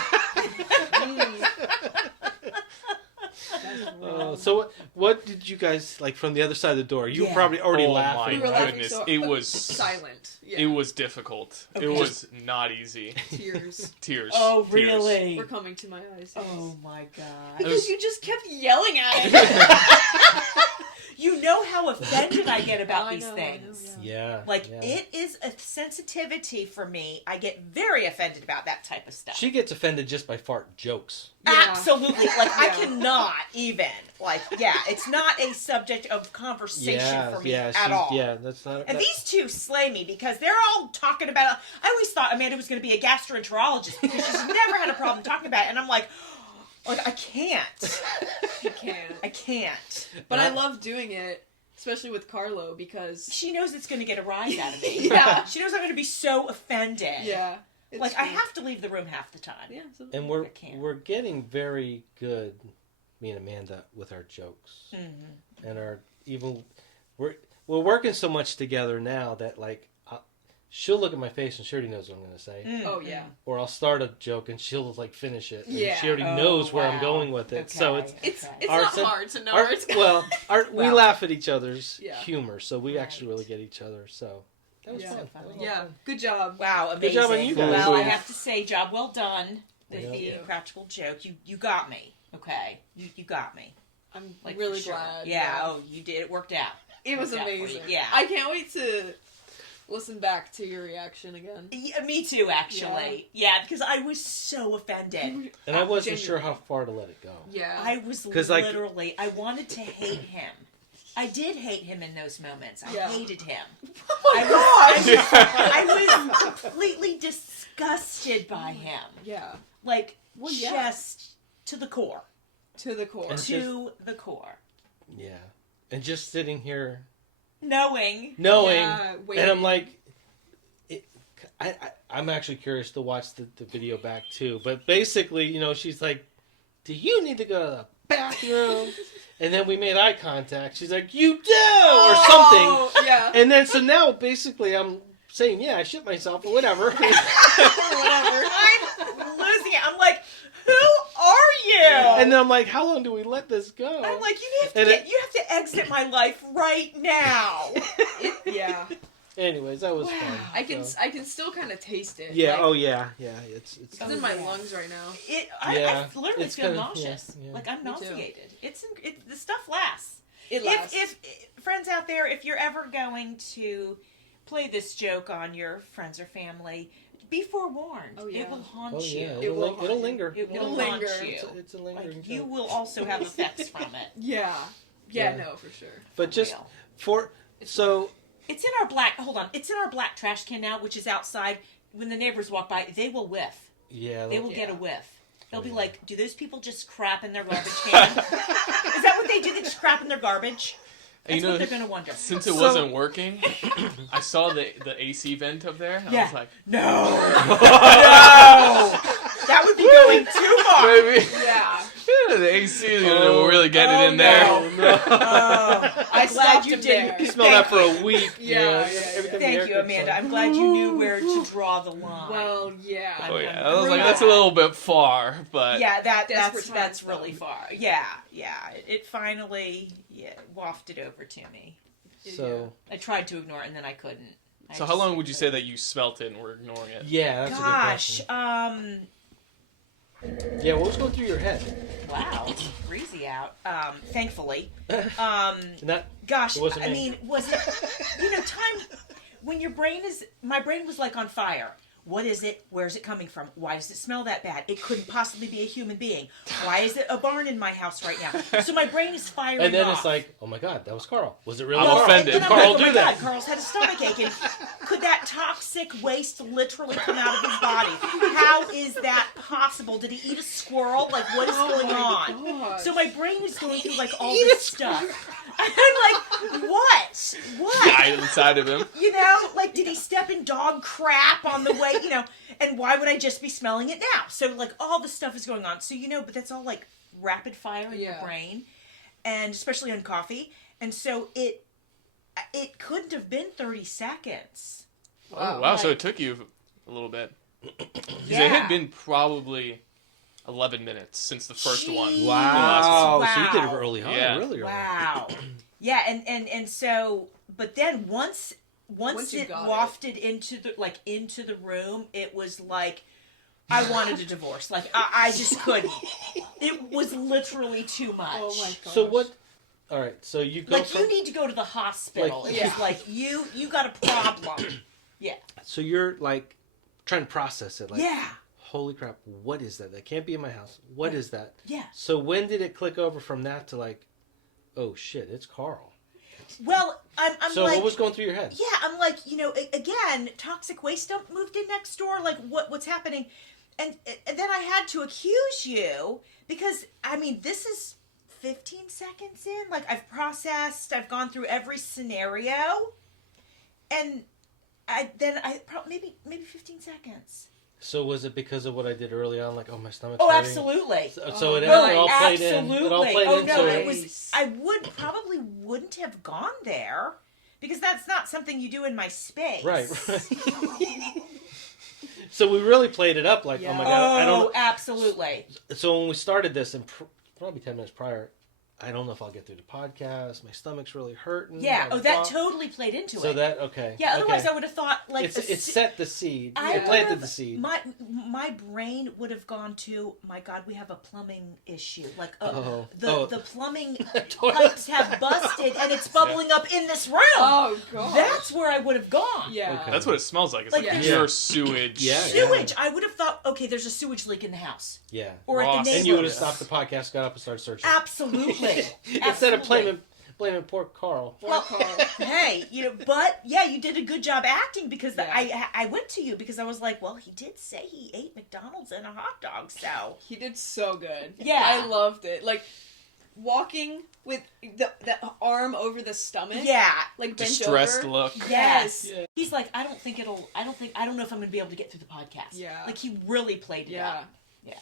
no. So what did you guys like from the other side of the door? You were Yeah. probably already Oh laughing. my We were laughing goodness. so- It was silent. Yeah. It was difficult. Okay. It was not easy. Tears. Tears. Oh, Tears. really? Were coming to my eyes. Oh my god. Because you just kept yelling at it. You know how offended I get about I these know, things. Yeah. Like, yeah. it is a sensitivity for me. I get very offended about that type of stuff. She gets offended just by fart jokes. Yeah. Absolutely. Like, I Yeah. cannot even. Like, yeah, it's not a subject of conversation for me at all. Yeah, that's not. And that- these two slay me because they're all talking about... I always thought Amanda was going to be a gastroenterologist because she's never had a problem talking about it. And I'm like, I can't. You can. I can't. But I love doing it, especially with Carlo, because... She knows it's going to get a rise out of me. Yeah. She knows I'm going to be so offended. Yeah. It's Like, I fun. have to leave the room half the time. Yeah. So And I can't. we're getting very good, me and Amanda, with our jokes, Mm-hmm. and we're working so much together now that like she'll look at my face and she already knows what I'm going to say, Oh, yeah. or I'll start a joke and she'll like finish it. And Yeah. She already Oh, knows where I'm wow. going with it, so Okay. It's Our not sen- hard to know where it's going. we Well. laugh at each other's Yeah. humor, so we actually Right. really get each other. So that was Yeah. fun. So fun. That was a lot of Yeah. fun. Good job. Wow, amazing. Good job on you guys. Well, I Ooh. have to say, job well done with Thank the you. practical joke. You got me. Okay, you got me. I'm Like, really for sure. glad. Yeah. Oh, you did. It worked out. It was Worked out for you. amazing. Yeah. I can't wait to listen back to your reaction again. Yeah, me too, actually. Yeah, because I was so offended. And I wasn't sure how far to let it go. Yeah. I was 'Cause, like- literally, I wanted to hate him. I did hate him in those moments. I Yeah. hated him. Oh my gosh! I was completely disgusted by him. Yeah. Like, Well, yeah. just to the core. To the core. And To the core. Yeah. And just sitting here Knowing. Yeah, and I'm like, I'm actually curious to watch the video back too. But basically, you know, she's like, do you need to go to the bathroom? And then we made eye contact. She's like, you do! Or something. Oh, yeah. And then, so now basically I'm saying, yeah, I shit myself or whatever. Whatever. I'm losing it. I'm like, who are you? And then I'm like, how long do we let this go? I'm like, you have to exit my life right now. Yeah. Anyways, that was fun. I can so. I can still kind of taste it. Yeah, Like, oh yeah. It's it's in my lungs right now. Yeah, I literally it's feel kinda- nauseous. yeah. Like I'm Me too. nauseated. The stuff lasts. It lasts. If friends out there, if you're ever going to play this joke on your friends or family, be forewarned. Oh, yeah. It will haunt Oh you. yeah, It will it'll linger. It will It'll haunt linger. you. It's a lingering. Like, you joke. will also have effects from it. Yeah. Yeah. No, for sure. But just real. for so It's in our black. Hold on. It's in our black trash can now, which is outside. When the neighbors walk by, they will whiff. yeah, They will get a whiff. They'll be yeah. like, "Do those people just crap in their garbage can? Is that what they do? They just crap in their garbage?" That's what they're gonna wonder. Since it wasn't working, I saw the AC vent up there. And I Yeah. was like, No, no, that would be going too far. maybe Yeah. the AC will really get it in there. No. I'm glad stopped you him didn't. there. Smell that for a week. Yeah, every time Thank the you, air Amanda. comes I'm glad you knew where to draw the line. Well, yeah. Oh yeah, I'm I was like, glad. that's a little bit far, but Yeah, Desperate that's times, really though. far. Yeah. It finally wafted over to me. So I tried to ignore it and then I couldn't. So how long would you say that you smelt it and were ignoring it? yeah, that's Gosh, a good question. Yeah, what was going through your head? Wow, it's breezy out. Thankfully. Not Gosh, It wasn't I me. mean, was it, time when my brain was like on fire. What is it? Where's it coming from? Why does it smell that bad? It couldn't possibly be a human being. Why is it a barn in my house right now? So my brain is firing and then off. it's like, oh my god, that was Carl. Was it really I'm Carl? offended. And I'm Carl, like, do oh my that. God, Carl's had a stomach ache. And could that toxic waste literally come out of his body? How is that possible? Did he eat a squirrel? Like, what is going on? God. So my brain is going through like all this stuff. And I'm like, what? Died inside of him. You know, like, did he step in dog crap on the way? You know, and why would I just be smelling it now? So like all this stuff is going on. So but that's all like rapid fire in your brain, and especially on coffee. And so it couldn't have been 30 seconds. Oh wow, so it took you a little bit. 'Cause it had been probably 11 minutes since the first one. Wow. Wow. So you did it early on. Yeah. Really early. Wow. Yeah, and so, but then once you it got wafted into the room, it was like I wanted a divorce. Like I just couldn't. It was literally too much. Oh my god. So what? All right. So you go Like from. you need to go to the hospital. Like- It was like you got a problem. Yeah. So you're like trying to process it. Like, Yeah. holy crap! What is that? That can't be in my house. What is that? Yeah. So when did it click over from that to like, oh shit, it's Carl? Well, I'm So like, what was going through your head? yeah, I'm like, again, toxic waste dump moved in next door. Like, what's happening? And then I had to accuse you because, I mean, this is 15 seconds in. Like, I've processed, I've gone through every scenario, and maybe 15 seconds. So was it because of what I did early on? Like, oh, my stomach's Oh, hurting? absolutely. So it, Oh, it all played in. It all Absolutely. played Oh into no, it. it was. I probably wouldn't have gone there because that's not something you do in my space. Right. So we really played it up. Like, oh my god, I don't. absolutely. So when we started this, and probably 10 minutes prior, I don't know if I'll get through the podcast. My stomach's really hurting. Yeah. blah, Oh, that blah. totally played into So it. that, okay. Yeah, otherwise okay. I would have thought, like... It set the seed. I It planted would've- the seed. My brain would have gone to, my God, we have a plumbing issue. Like, the plumbing pipes have busted and it's bubbling up in this room. Oh, God. That's where I would have gone. Yeah. Okay. That's what it smells like. It's Like, like yeah. pure sewage. Yeah. Sewage. I would have thought, okay, there's a sewage leak in the house. Yeah. Or at the Ross. neighbor's. And you would have stopped the podcast, got up and started searching. Absolutely. Instead of Absolutely. blaming poor Carl. Poor Well, Carl. hey, but yeah, you did a good job acting because Yeah. I went to you because I was like, well, he did say he ate McDonald's and a hot dog, so He did so good. Yeah. I loved it. Like, walking with the arm over the stomach. yeah, Like, bent Distressed over. yes. look. Yes. Yeah. He's like, I don't know if I'm going to be able to get through the podcast. Yeah. like he really played it Yeah. up. Yeah,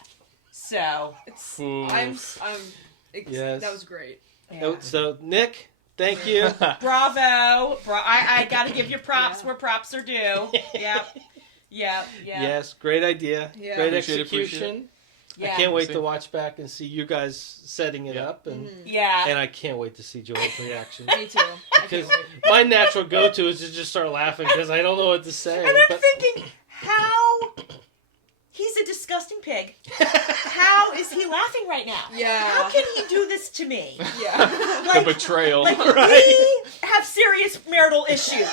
so It's, Oof. Yes. That was great. yeah. So, Nick, thank you. Bravo! I got to give you props Yeah. where props are due. Yep. Yeah. Yes, great idea. Yeah. Great Appreciate it, execution. Yeah. I can't wait See. to watch back and see you guys setting it Yeah. up, and Yeah. and I can't wait to see Joanne's reaction. Me too. I Because can't wait. my natural go-to is to just start laughing because I don't know what to say. And I'm but thinking, how he's a disgusting pig. How is he laughing right now? Yeah. How can he do this to me? Yeah. The betrayal. Like Right. we have serious marital issues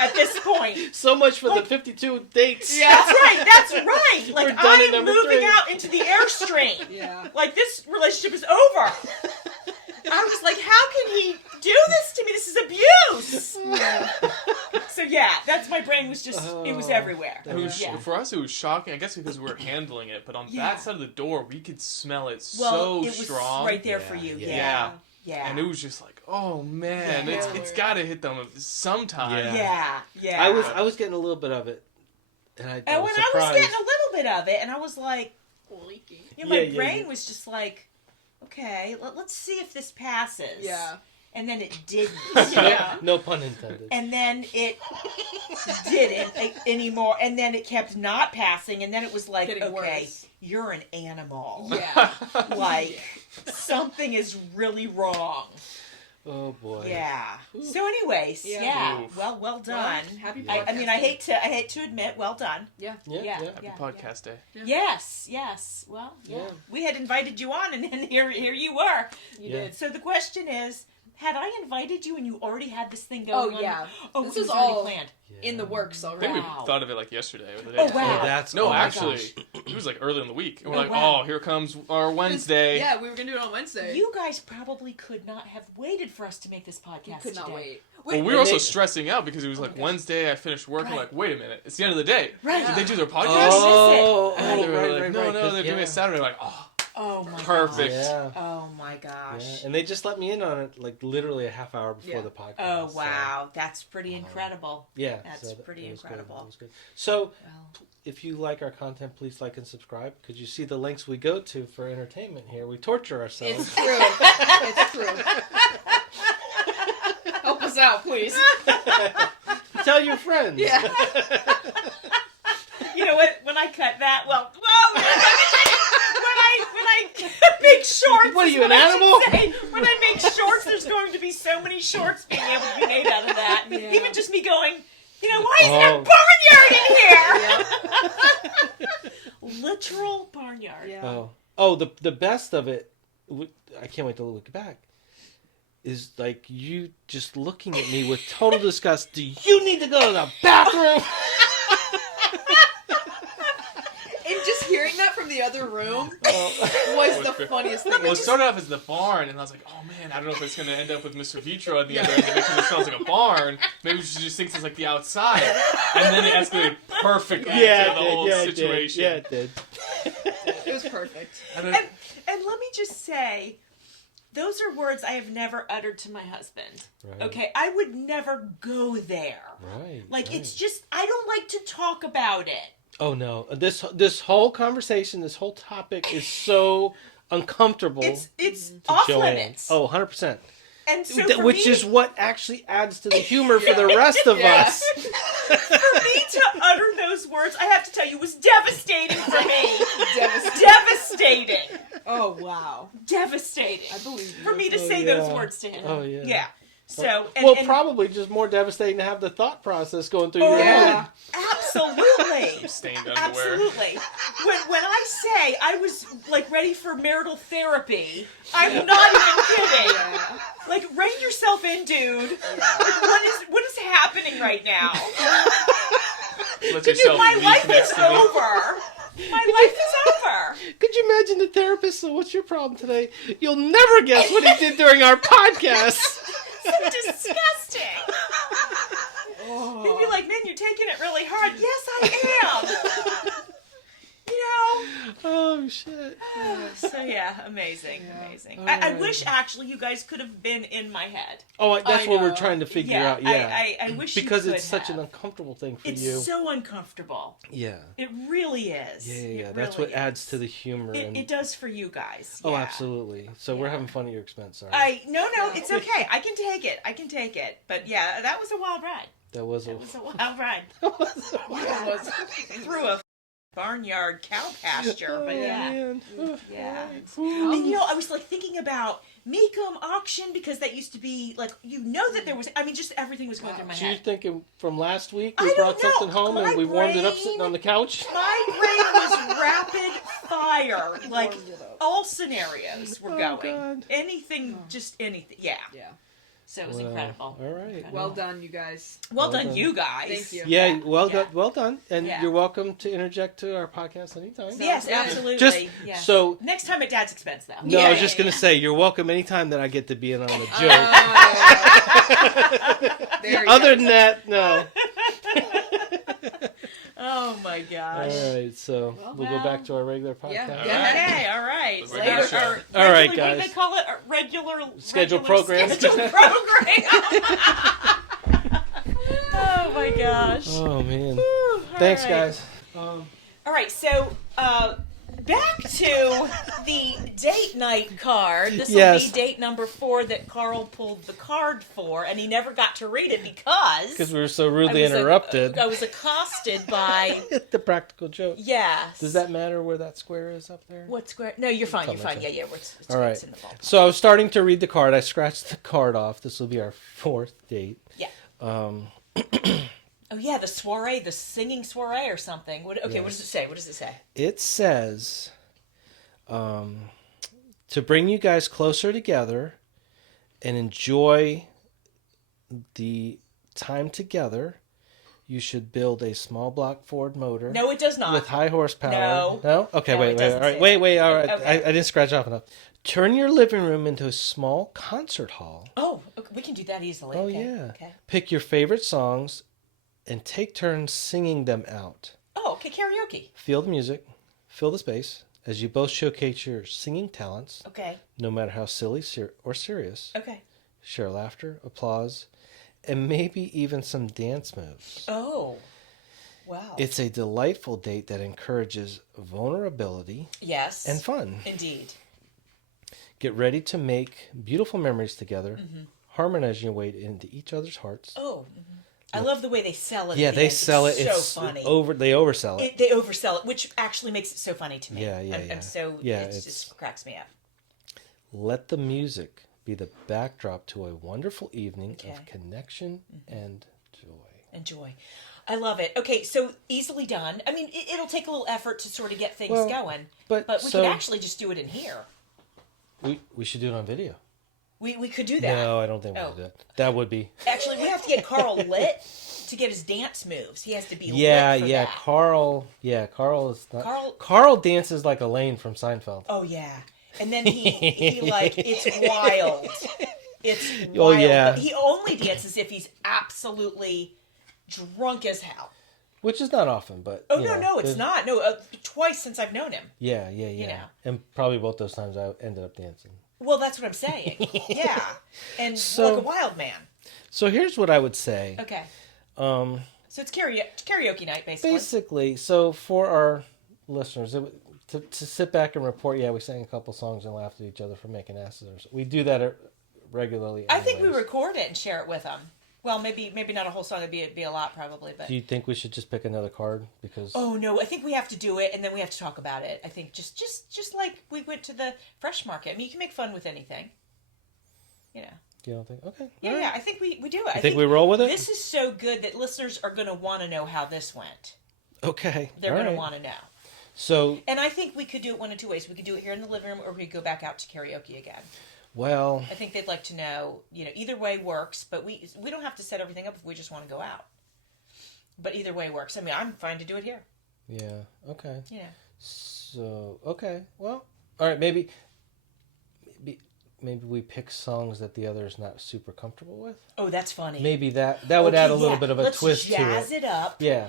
at this point. so much for Like- the 52 dates. Yeah. That's right. That's right. Like We're done at I'm number moving 3. out into the airstream. Yeah. Like this relationship is over. I was like, how can he do this to me? This is abuse. Yeah. So yeah, that's my brain was just it was Oh. everywhere. It was, Yeah. For us, it was shocking. I guess because we were handling it, but on Yeah. that side of the door, we could smell it Well, so it was strong. right there for you. Yeah. Yeah. Yeah. Yeah. And it was just like, oh man, Yeah. it's got to hit them sometime. Yeah. Yeah. I was getting a little bit of it, and I And was when I was surprised. getting a little bit of it, and I was like, Leaking. you know, my Yeah, brain yeah. was just like, okay, let's see if this passes. Yeah. And then it didn't. Yeah. No pun intended. And then it didn't anymore. And then it kept not passing. And then it was like, Getting okay, worse. you're an animal. Yeah. Like, something is really wrong. Oh boy. Yeah. So anyways, Yeah. yeah. Oof. Well done. Well, happy I mean, I hate to admit, well done. Yeah. Yeah. Yeah. yeah. Yeah. Podcast day. Yes. Well, yeah. Yeah. We had invited you on, and then here you were. You Yeah. did. So the question is, had I invited you and you already had this thing Oh, going on? yeah. Oh, This it is was already all- planned. In the works I already. think Wow. we thought of it like yesterday or the day Oh, before. wow. Oh, that's No, Oh my actually, gosh. it was like early in the week. And we're Oh, like, wow. oh, here comes our Wednesday. Yeah, we were gonna do it on Wednesday. You guys probably could not have waited for us to make this podcast We could not today. wait. Well, we were And also they- stressing out because it was Oh like my gosh. Wednesday. I finished work. Right. We're like, wait a minute, it's the end of the day. Right. Did they do their podcast? Oh, And they were right, like, right, no, right, no, 'cause- they're doing yeah. it Saturday. Like, oh, Oh my Perfect. gosh. Yeah. Oh my gosh. Yeah. And they just let me in on it like literally a half hour before Yeah. the podcast. Oh so, wow, that's pretty incredible. yeah. That's pretty it was good, incredible. it was good. So Well, if you like our content, please like and subscribe because you see the links we go to for entertainment here. We torture ourselves. It's true. It's true. Help us out, please. Tell your friends. Yeah. you know what? When I cut that, well, when I make shorts. What are is you, an what I should animal? say. When I make shorts, there's going to be so many shorts being able to be made out of that. Yeah. Even just me going, you know, why is there Oh. a barnyard in here? Literal barnyard. Yeah. Oh, the best of it. I can't wait to look back. Is like you just looking at me with total disgust. Do you need to go to the bathroom? And just hearing that from the other room Oh. was the funniest thing. well, it started off as the barn, and I was like, oh man, I don't know if it's going to end up with Mr. Vitro at the other end of it because it sounds like a barn. Maybe she just thinks it's like the outside. And then it escalated perfectly into the whole situation. Yeah, it did. It was perfect. And then, And let me just say, those are words I have never uttered to my husband. Right. Okay? I would never go there. Right. Like, right. it's just, I don't like to talk about it. Oh no! This whole conversation, this whole topic is so uncomfortable. It's to off Joanne. limits. Oh, 100%. And so for Which me, is what actually adds to the humor for the rest of Yeah. us. for me to utter those words, I have to tell you, was devastating for me. Devastating. Devastating. Oh, wow. Devastating. I believe you. For me to say those words to him. Oh, yeah. Yeah. So, probably just more devastating to have the thought process going through your Yeah. head. Absolutely. Stained underwear. Absolutely. When I say I was like ready for marital therapy, I'm not even kidding. Yeah. Like, rein yourself in, dude. Like, what is happening right now? Let yourself My leak life next is to me. over. My life is over. Could you imagine the therapist? So what's your problem today? You'll never guess what he did during our podcast. So disgusting. He'd be like, man, you're taking it really hard. Yes, I am. Oh, shit. So yeah, amazing. Alright. I wish actually you guys could have been in my head. Oh, that's I what we're know. trying to figure out. Yeah, I wish because you could it's such an have. uncomfortable thing for It's you. so uncomfortable. Yeah. It really is. Yeah. It That's really what adds is. to the humor. It does for you guys. Oh, yeah. absolutely. So we're having fun at your expense. Sorry. No, it's okay. I can take it. But yeah, that was a wild ride. That was a It was a wild ride. Yeah. Through a barnyard cow pasture, but yeah. Man. Yeah. Ooh. And I was like thinking about Meekum auction because that used to be like, that there was, just everything was going through my So you're head. thinking from last week I we don't brought know. something home My and we warmed it up brain- sitting on the couch? My brain was rapid fire. Like, Warmed it up. all scenarios were Oh, going. God. Anything, just anything. Yeah. Yeah. So it was Well, incredible. All right. Well done, you guys. Well well done, done. you guys. Thank you. Yeah, well Yeah. done. Well done. And Yeah. you're welcome to interject to our podcast anytime. Yes, Sounds good. absolutely. Just yes. so. Next time at Dad's expense, though. No, I was just going to say, you're welcome anytime that I get to be in on the joke. There you Other go. than that, no. Oh my All gosh. right, so we'll go back to our regular podcast. Yeah. Okay, all right. The regular show. All right, What guys. do they call it? A regular Scheduled program. Scheduled program. Oh my gosh. Oh, man. Whew, all Thanks, right. guys. All right, so back to the date night card. This will Yes. be date number 4 that Carl pulled the card for, and he never got to read it because We were so rudely interrupted. I was accosted by The practical joke. yes. Does that matter where that square is up there? What square? No, you're fine. You're Something fine. like Yeah. It's All right. it's in the ballpark. So I was starting to read the card. I scratched the card off. This will be our 4th date. Yeah. Um, Oh yeah, the soiree, the singing soiree or something. What Yes. does it say? What does it say? it says to bring you guys closer together and enjoy the time together, you should build a small block Ford motor No, it does not. with high horsepower. No. No? Okay, No, it wait. doesn't All right. say Wait. that. All right. Okay. I didn't scratch off enough. Turn your living room into a small concert hall. Oh, okay, we can do that easily. Oh, okay. yeah. Okay. Pick your favorite songs and take turns singing them out. Oh, okay, karaoke. Feel the music, fill the space as you both showcase your singing talents, Okay. no matter how silly or serious. Okay. Share laughter, applause, and maybe even some dance moves. Oh. Wow. It's a delightful date that encourages vulnerability yes. and fun. Indeed. Get ready to make beautiful memories together, Mm-hmm. harmonizing your way into each other's hearts. Oh. I love the way they sell it. Yeah, at the they end. sell it. It's It's so funny. They oversell it. They oversell it, which actually makes it so funny to me. Yeah, yeah, I'm yeah. so Yeah, it it's- just cracks me up. Let the music be the backdrop to a wonderful evening Okay. of connection Mm-hmm. and joy. Enjoy. I love it. Okay, so easily done. I mean, it'll take a little effort to sort of get things Well, going, but we so- could actually just do it in here. We should do it on video. We could do that. No, I don't think we Oh. should do that. That would be. Actually, we have to get Carl lit to get his dance moves. He has to be Yeah, lit for yeah. that. Carl is not. Carl- Carl dances like Elaine from Seinfeld. Oh yeah, and then he like it's wild. It's wild. Oh, yeah. But he only dances if he's absolutely drunk as hell. Which is not often, but. Oh you no, know, no, it's there's- not. No, twice since I've known him. Yeah. know. And probably both those times I ended up dancing. Well, that's what I'm saying. Yeah, and So- like a wild man. So here's what I would say. Okay, Um, so it's karaoke night basically. basically, so for our listeners, to sit back and report, yeah, we sang a couple songs and laughed at each other for making asses. We do that regularly. I think we anyways. record it and share it with them. Well, maybe not a whole song. It'd be a lot probably. But Do you think we should just pick another card? Because oh no, I think we have to do it, and then we have to talk about it. I think just like we went to the fresh market. I mean, you can make fun with anything. You know. You don't think? Okay. Yeah, right. yeah. I think we do it. I think we roll with it. This is so good that listeners are going to want to know how this went. Okay. They're going to want to know. So. And I think we could do it one of two ways. We could do it here in the living room, or we could go back out to karaoke again. Well, I think they'd like to know, either way works, but we don't have to set everything up if we just want to go out. But either way works. I mean, I'm fine to do it here. Yeah, okay. Yeah. So, okay. Well, all right, maybe we pick songs that the other is not super comfortable with. Oh, that's funny. Maybe that would add a little bit of a twist to it. Let's jazz it up. Yeah.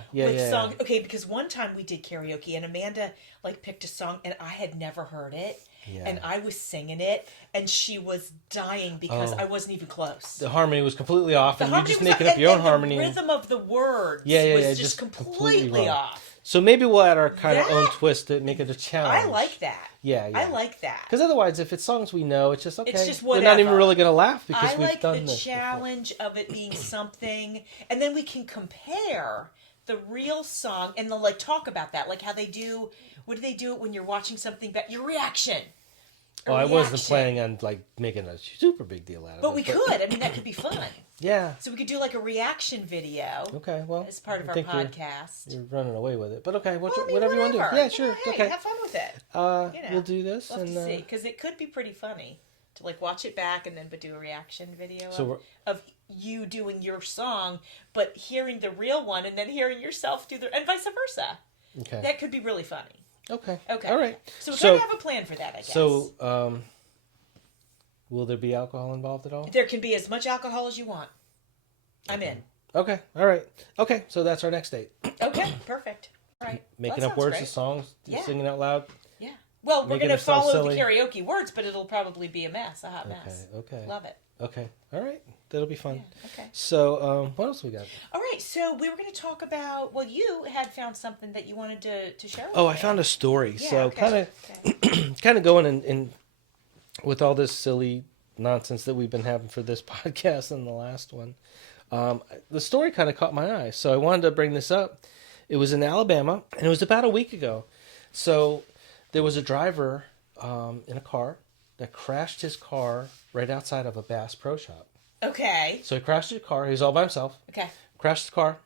Songs. Okay, because one time we did karaoke and Amanda picked a song and I had never heard it. Yeah. And I was singing it, and she was dying because I wasn't even close. The harmony was completely off, and you're just making up your own harmony. The rhythm of the words was just completely off. So maybe we'll add our kind of own twist to make it a challenge. I like that. Yeah. I like that. Because otherwise, if it's songs we know, it's just okay. It's just whatever. We're not even really going to laugh because we've done this. I like the challenge of it being something, and then we can compare the real song and they'll talk about that, like how they do. What do they do when you're watching something back? Your reaction. Well, I wasn't planning on making a super big deal out of it. But we could. I mean, that could be fun. Yeah. So we could do a reation video. Okay, well. As part of our podcast. You're running away with it. But okay, whatever you want to do. Yeah, sure. Hey, okay. Have fun with it. We'll do this. We'll have to see. Because it could be pretty funny to watch it back and then do a reaction video of you doing your song, but hearing the real one and then hearing yourself do and vice versa. Okay. That could be really funny. Okay. All right. So we kind of have a plan for that, I guess. So, will there be alcohol involved at all? There can be as much alcohol as you want. I'm in. Okay. All right. Okay. So that's our next date. Okay. Perfect. All right. Making up words to songs, singing out loud. Yeah. Well, we're going to follow the karaoke words, but it'll probably be a hot mess. Okay. Love it. Okay. All right. That'll be fun. Yeah, okay. So, what else we got? All right. So we were going to talk about. Well, you had found something that you wanted to share. I found a story. Yeah, so kind of going in with all this silly nonsense that we've been having for this podcast and the last one. The story kind of caught my eye, so I wanted to bring this up. It was in Alabama, and it was about a week ago. So there was a driver in a car that crashed his car right outside of a Bass Pro Shop. Okay. So he crashed his car. He was all by himself. Okay. Crashed the car.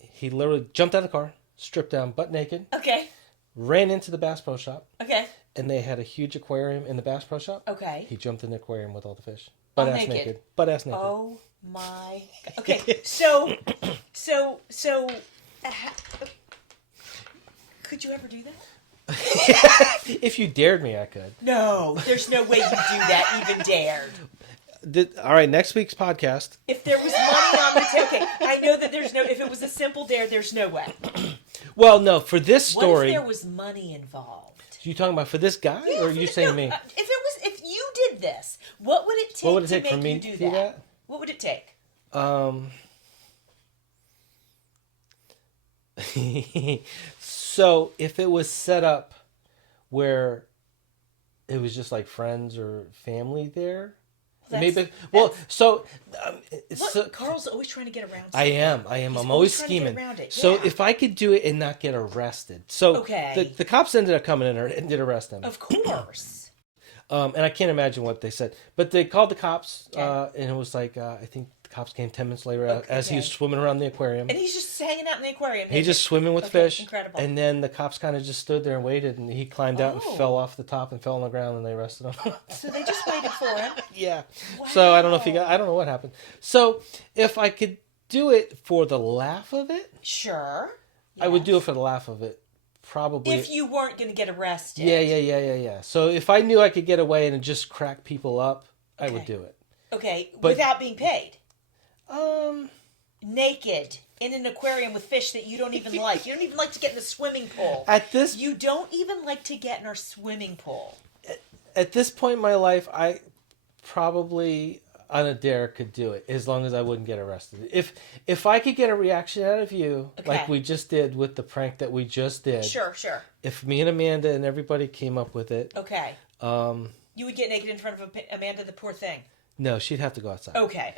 He literally jumped out of the car, stripped down, butt naked. Okay. Ran into the Bass Pro Shop. Okay. And they had a huge aquarium in the Bass Pro Shop. Okay. He jumped in the aquarium with all the fish. Butt-ass naked. Butt-ass naked. Oh my God. Okay. So, could you ever do that? If you dared me, I could. No, there's no way you do that, even dared. All right, next week's podcast. If there was money on the table, okay, I know that there's no. If it was a simple dare, there's no way. Well, no, for this story. What if there was money involved? You talking about for this guy, or are you saying me? If you did this, what would it take to make you do that? What would it take? So if it was set up where it was just like friends or family there, Carl's always trying to get around something. I am. I'm always scheming. So if I could do it and not get arrested. So the cops ended up coming in and did arrest him. Of course. And I can't imagine what they said. But they called the cops, and it was I think the cops came 10 minutes later as he was swimming around the aquarium. And he's just hanging out in the aquarium. He's just swimming with fish. Incredible. And then the cops kind of just stood there and waited, and he climbed out and fell off the top and fell on the ground, and they arrested him. So they just waited for him? Yeah. Wow. So I don't know if I don't know what happened. So if I could do it for the laugh of it. Sure. Yes. I would do it for the laugh of it. Probably. If you weren't going to get arrested. Yeah. So if I knew I could get away and just crack people up, I would do it. Okay, without being paid. Naked in an aquarium with fish that you don't even like. You don't even like to get in the swimming pool. You don't even like to get in our swimming pool. At this point in my life, I probably on a dare could do it as long as I wouldn't get arrested. If I could get a reaction out of you, like we just did with the prank that we just did. Sure. If me and Amanda and everybody came up with it. Okay. You would get naked in front of Amanda, the poor thing. No, she'd have to go outside. Okay.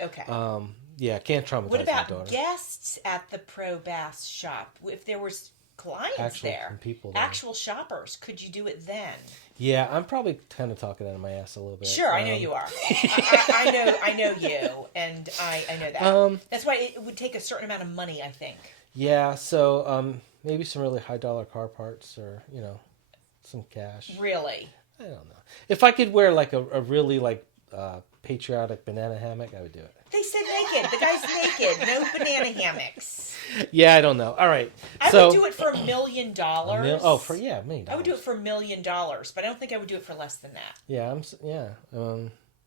Yeah, can't traumatize What my about daughter. guests at the Pro Bass Shop? If there was clients there, people there. actual shoppers, could you do it then? Yeah, I'm probably kind of talking out of my ass a little bit. Sure, I know you are. I know you, and I know that. That's why it would take a certain amount of money, I think. Yeah, so maybe some really high dollar car parts, or some cash. Really? I don't know. If I could wear like a really like patriotic banana hammock, I would do it. They said naked. The guy's naked. No banana hammocks. Yeah, I don't know. All right. I would do it for $1 million. $1 million. I would do it for $1 million, but I don't think I would do it for less than that. Yeah,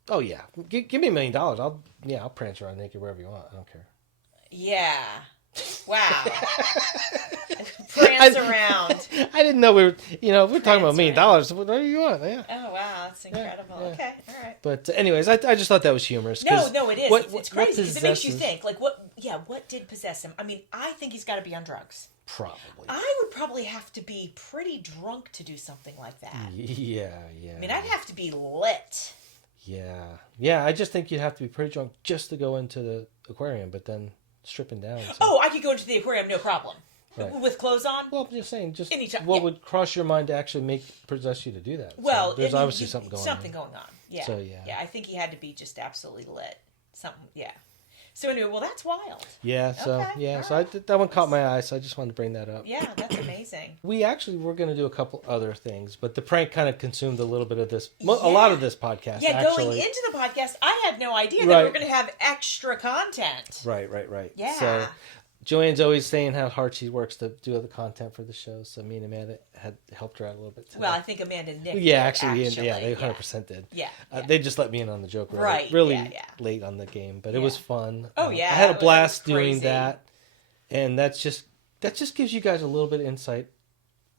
oh yeah. Give me $1 million. I'll prance around naked wherever you want. I don't care. Yeah. Wow. Prance around. I didn't know we were, we're talking about $1 million. Whatever you want. Yeah. Oh, wow. That's incredible. Yeah. Okay. All right. But anyways, I just thought that was humorous. No, it is. It's crazy because it makes you possesses... think, like, what did possess him? I mean, I think he's got to be on drugs. Probably. I would probably have to be pretty drunk to do something like that. Yeah. I mean, I'd have to be lit. Yeah, I just think you'd have to be pretty drunk just to go into the aquarium, but then stripping down. So. Oh, I could go into the aquarium, no problem. Right. With clothes on? Well, I'm just saying, Anytime, what would cross your mind to actually possess you to do that? Well, so there's obviously something going on. Something going on, yeah. So, yeah. Yeah, I think he had to be just absolutely lit. Something, yeah. So anyway, well, that's wild. Yeah, so, okay, so that one caught my eye, so I just wanted to bring that up. Yeah, that's amazing. We actually were going to do a couple other things, but the prank kind of consumed a little bit of this, a lot of this podcast, Yeah, actually. going into the podcast, I had no idea that we were going to have extra content. Right. Yeah. So Joanne's always saying how hard she works to do the content for the show, so me and Amanda had helped her out a little bit today. Well, I think Amanda and Nick Yeah, did, actually, they 100% did. Yeah. They just let me in on the joke really late on the game, but it was fun. Oh, yeah. I had a blast doing that, and that just gives you guys a little bit of insight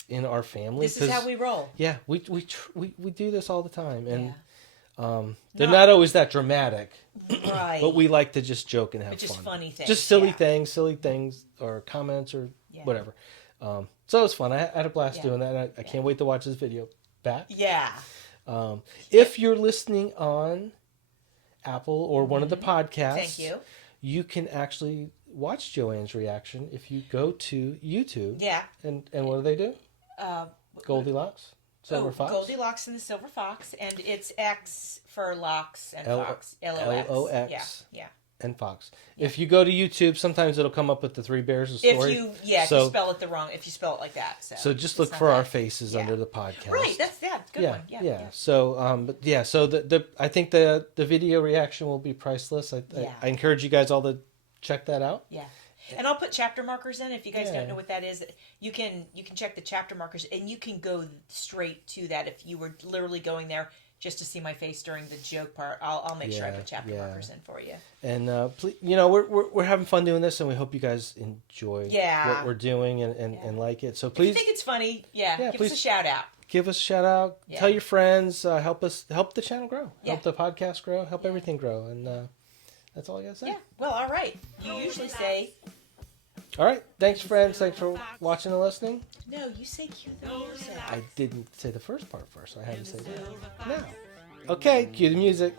in our family. This is how we roll. Yeah, we do this all the time, and they're not always that dramatic. Right. But we like to just joke and have fun. Just funny things. Just silly things, or comments, or whatever. So it was fun. I had a blast doing that. And I can't wait to watch this video back. Yeah. If you're listening on Apple or one of the podcasts, thank you. You can actually watch Joanne's reaction if you go to YouTube. Yeah. And what do? Goldilocks? Silver Fox? Goldilocks and the Silver Fox, and it's X for Locks and Fox. L-O-X. Yeah. And Fox. Yeah. If you go to YouTube, sometimes it'll come up with the Three Bears of story. If you spell it if you spell it like that. So just look for our faces under the podcast. Right, that's good one. Yeah. So so I think the video reaction will be priceless. I encourage you guys all to check that out. Yeah. And I'll put chapter markers in. If you guys don't know what that is, you can check the chapter markers, and you can go straight to that. If you were literally going there just to see my face during the joke part, I'll make sure I put chapter markers in for you. And please, we're having fun doing this, and we hope you guys enjoy what we're doing and like it. So please, if you think it's funny, give us a shout out. Give us a shout out. Yeah. Tell your friends. Help the channel grow. Yeah. Help the podcast grow. Help everything grow. And that's all I gotta say. Yeah. Well, all right. You usually say. All right. Thanks, friends. Thanks for watching and listening. No, you say cue the music. I didn't say the first part first. So I had to say that now. Okay. Cue the music.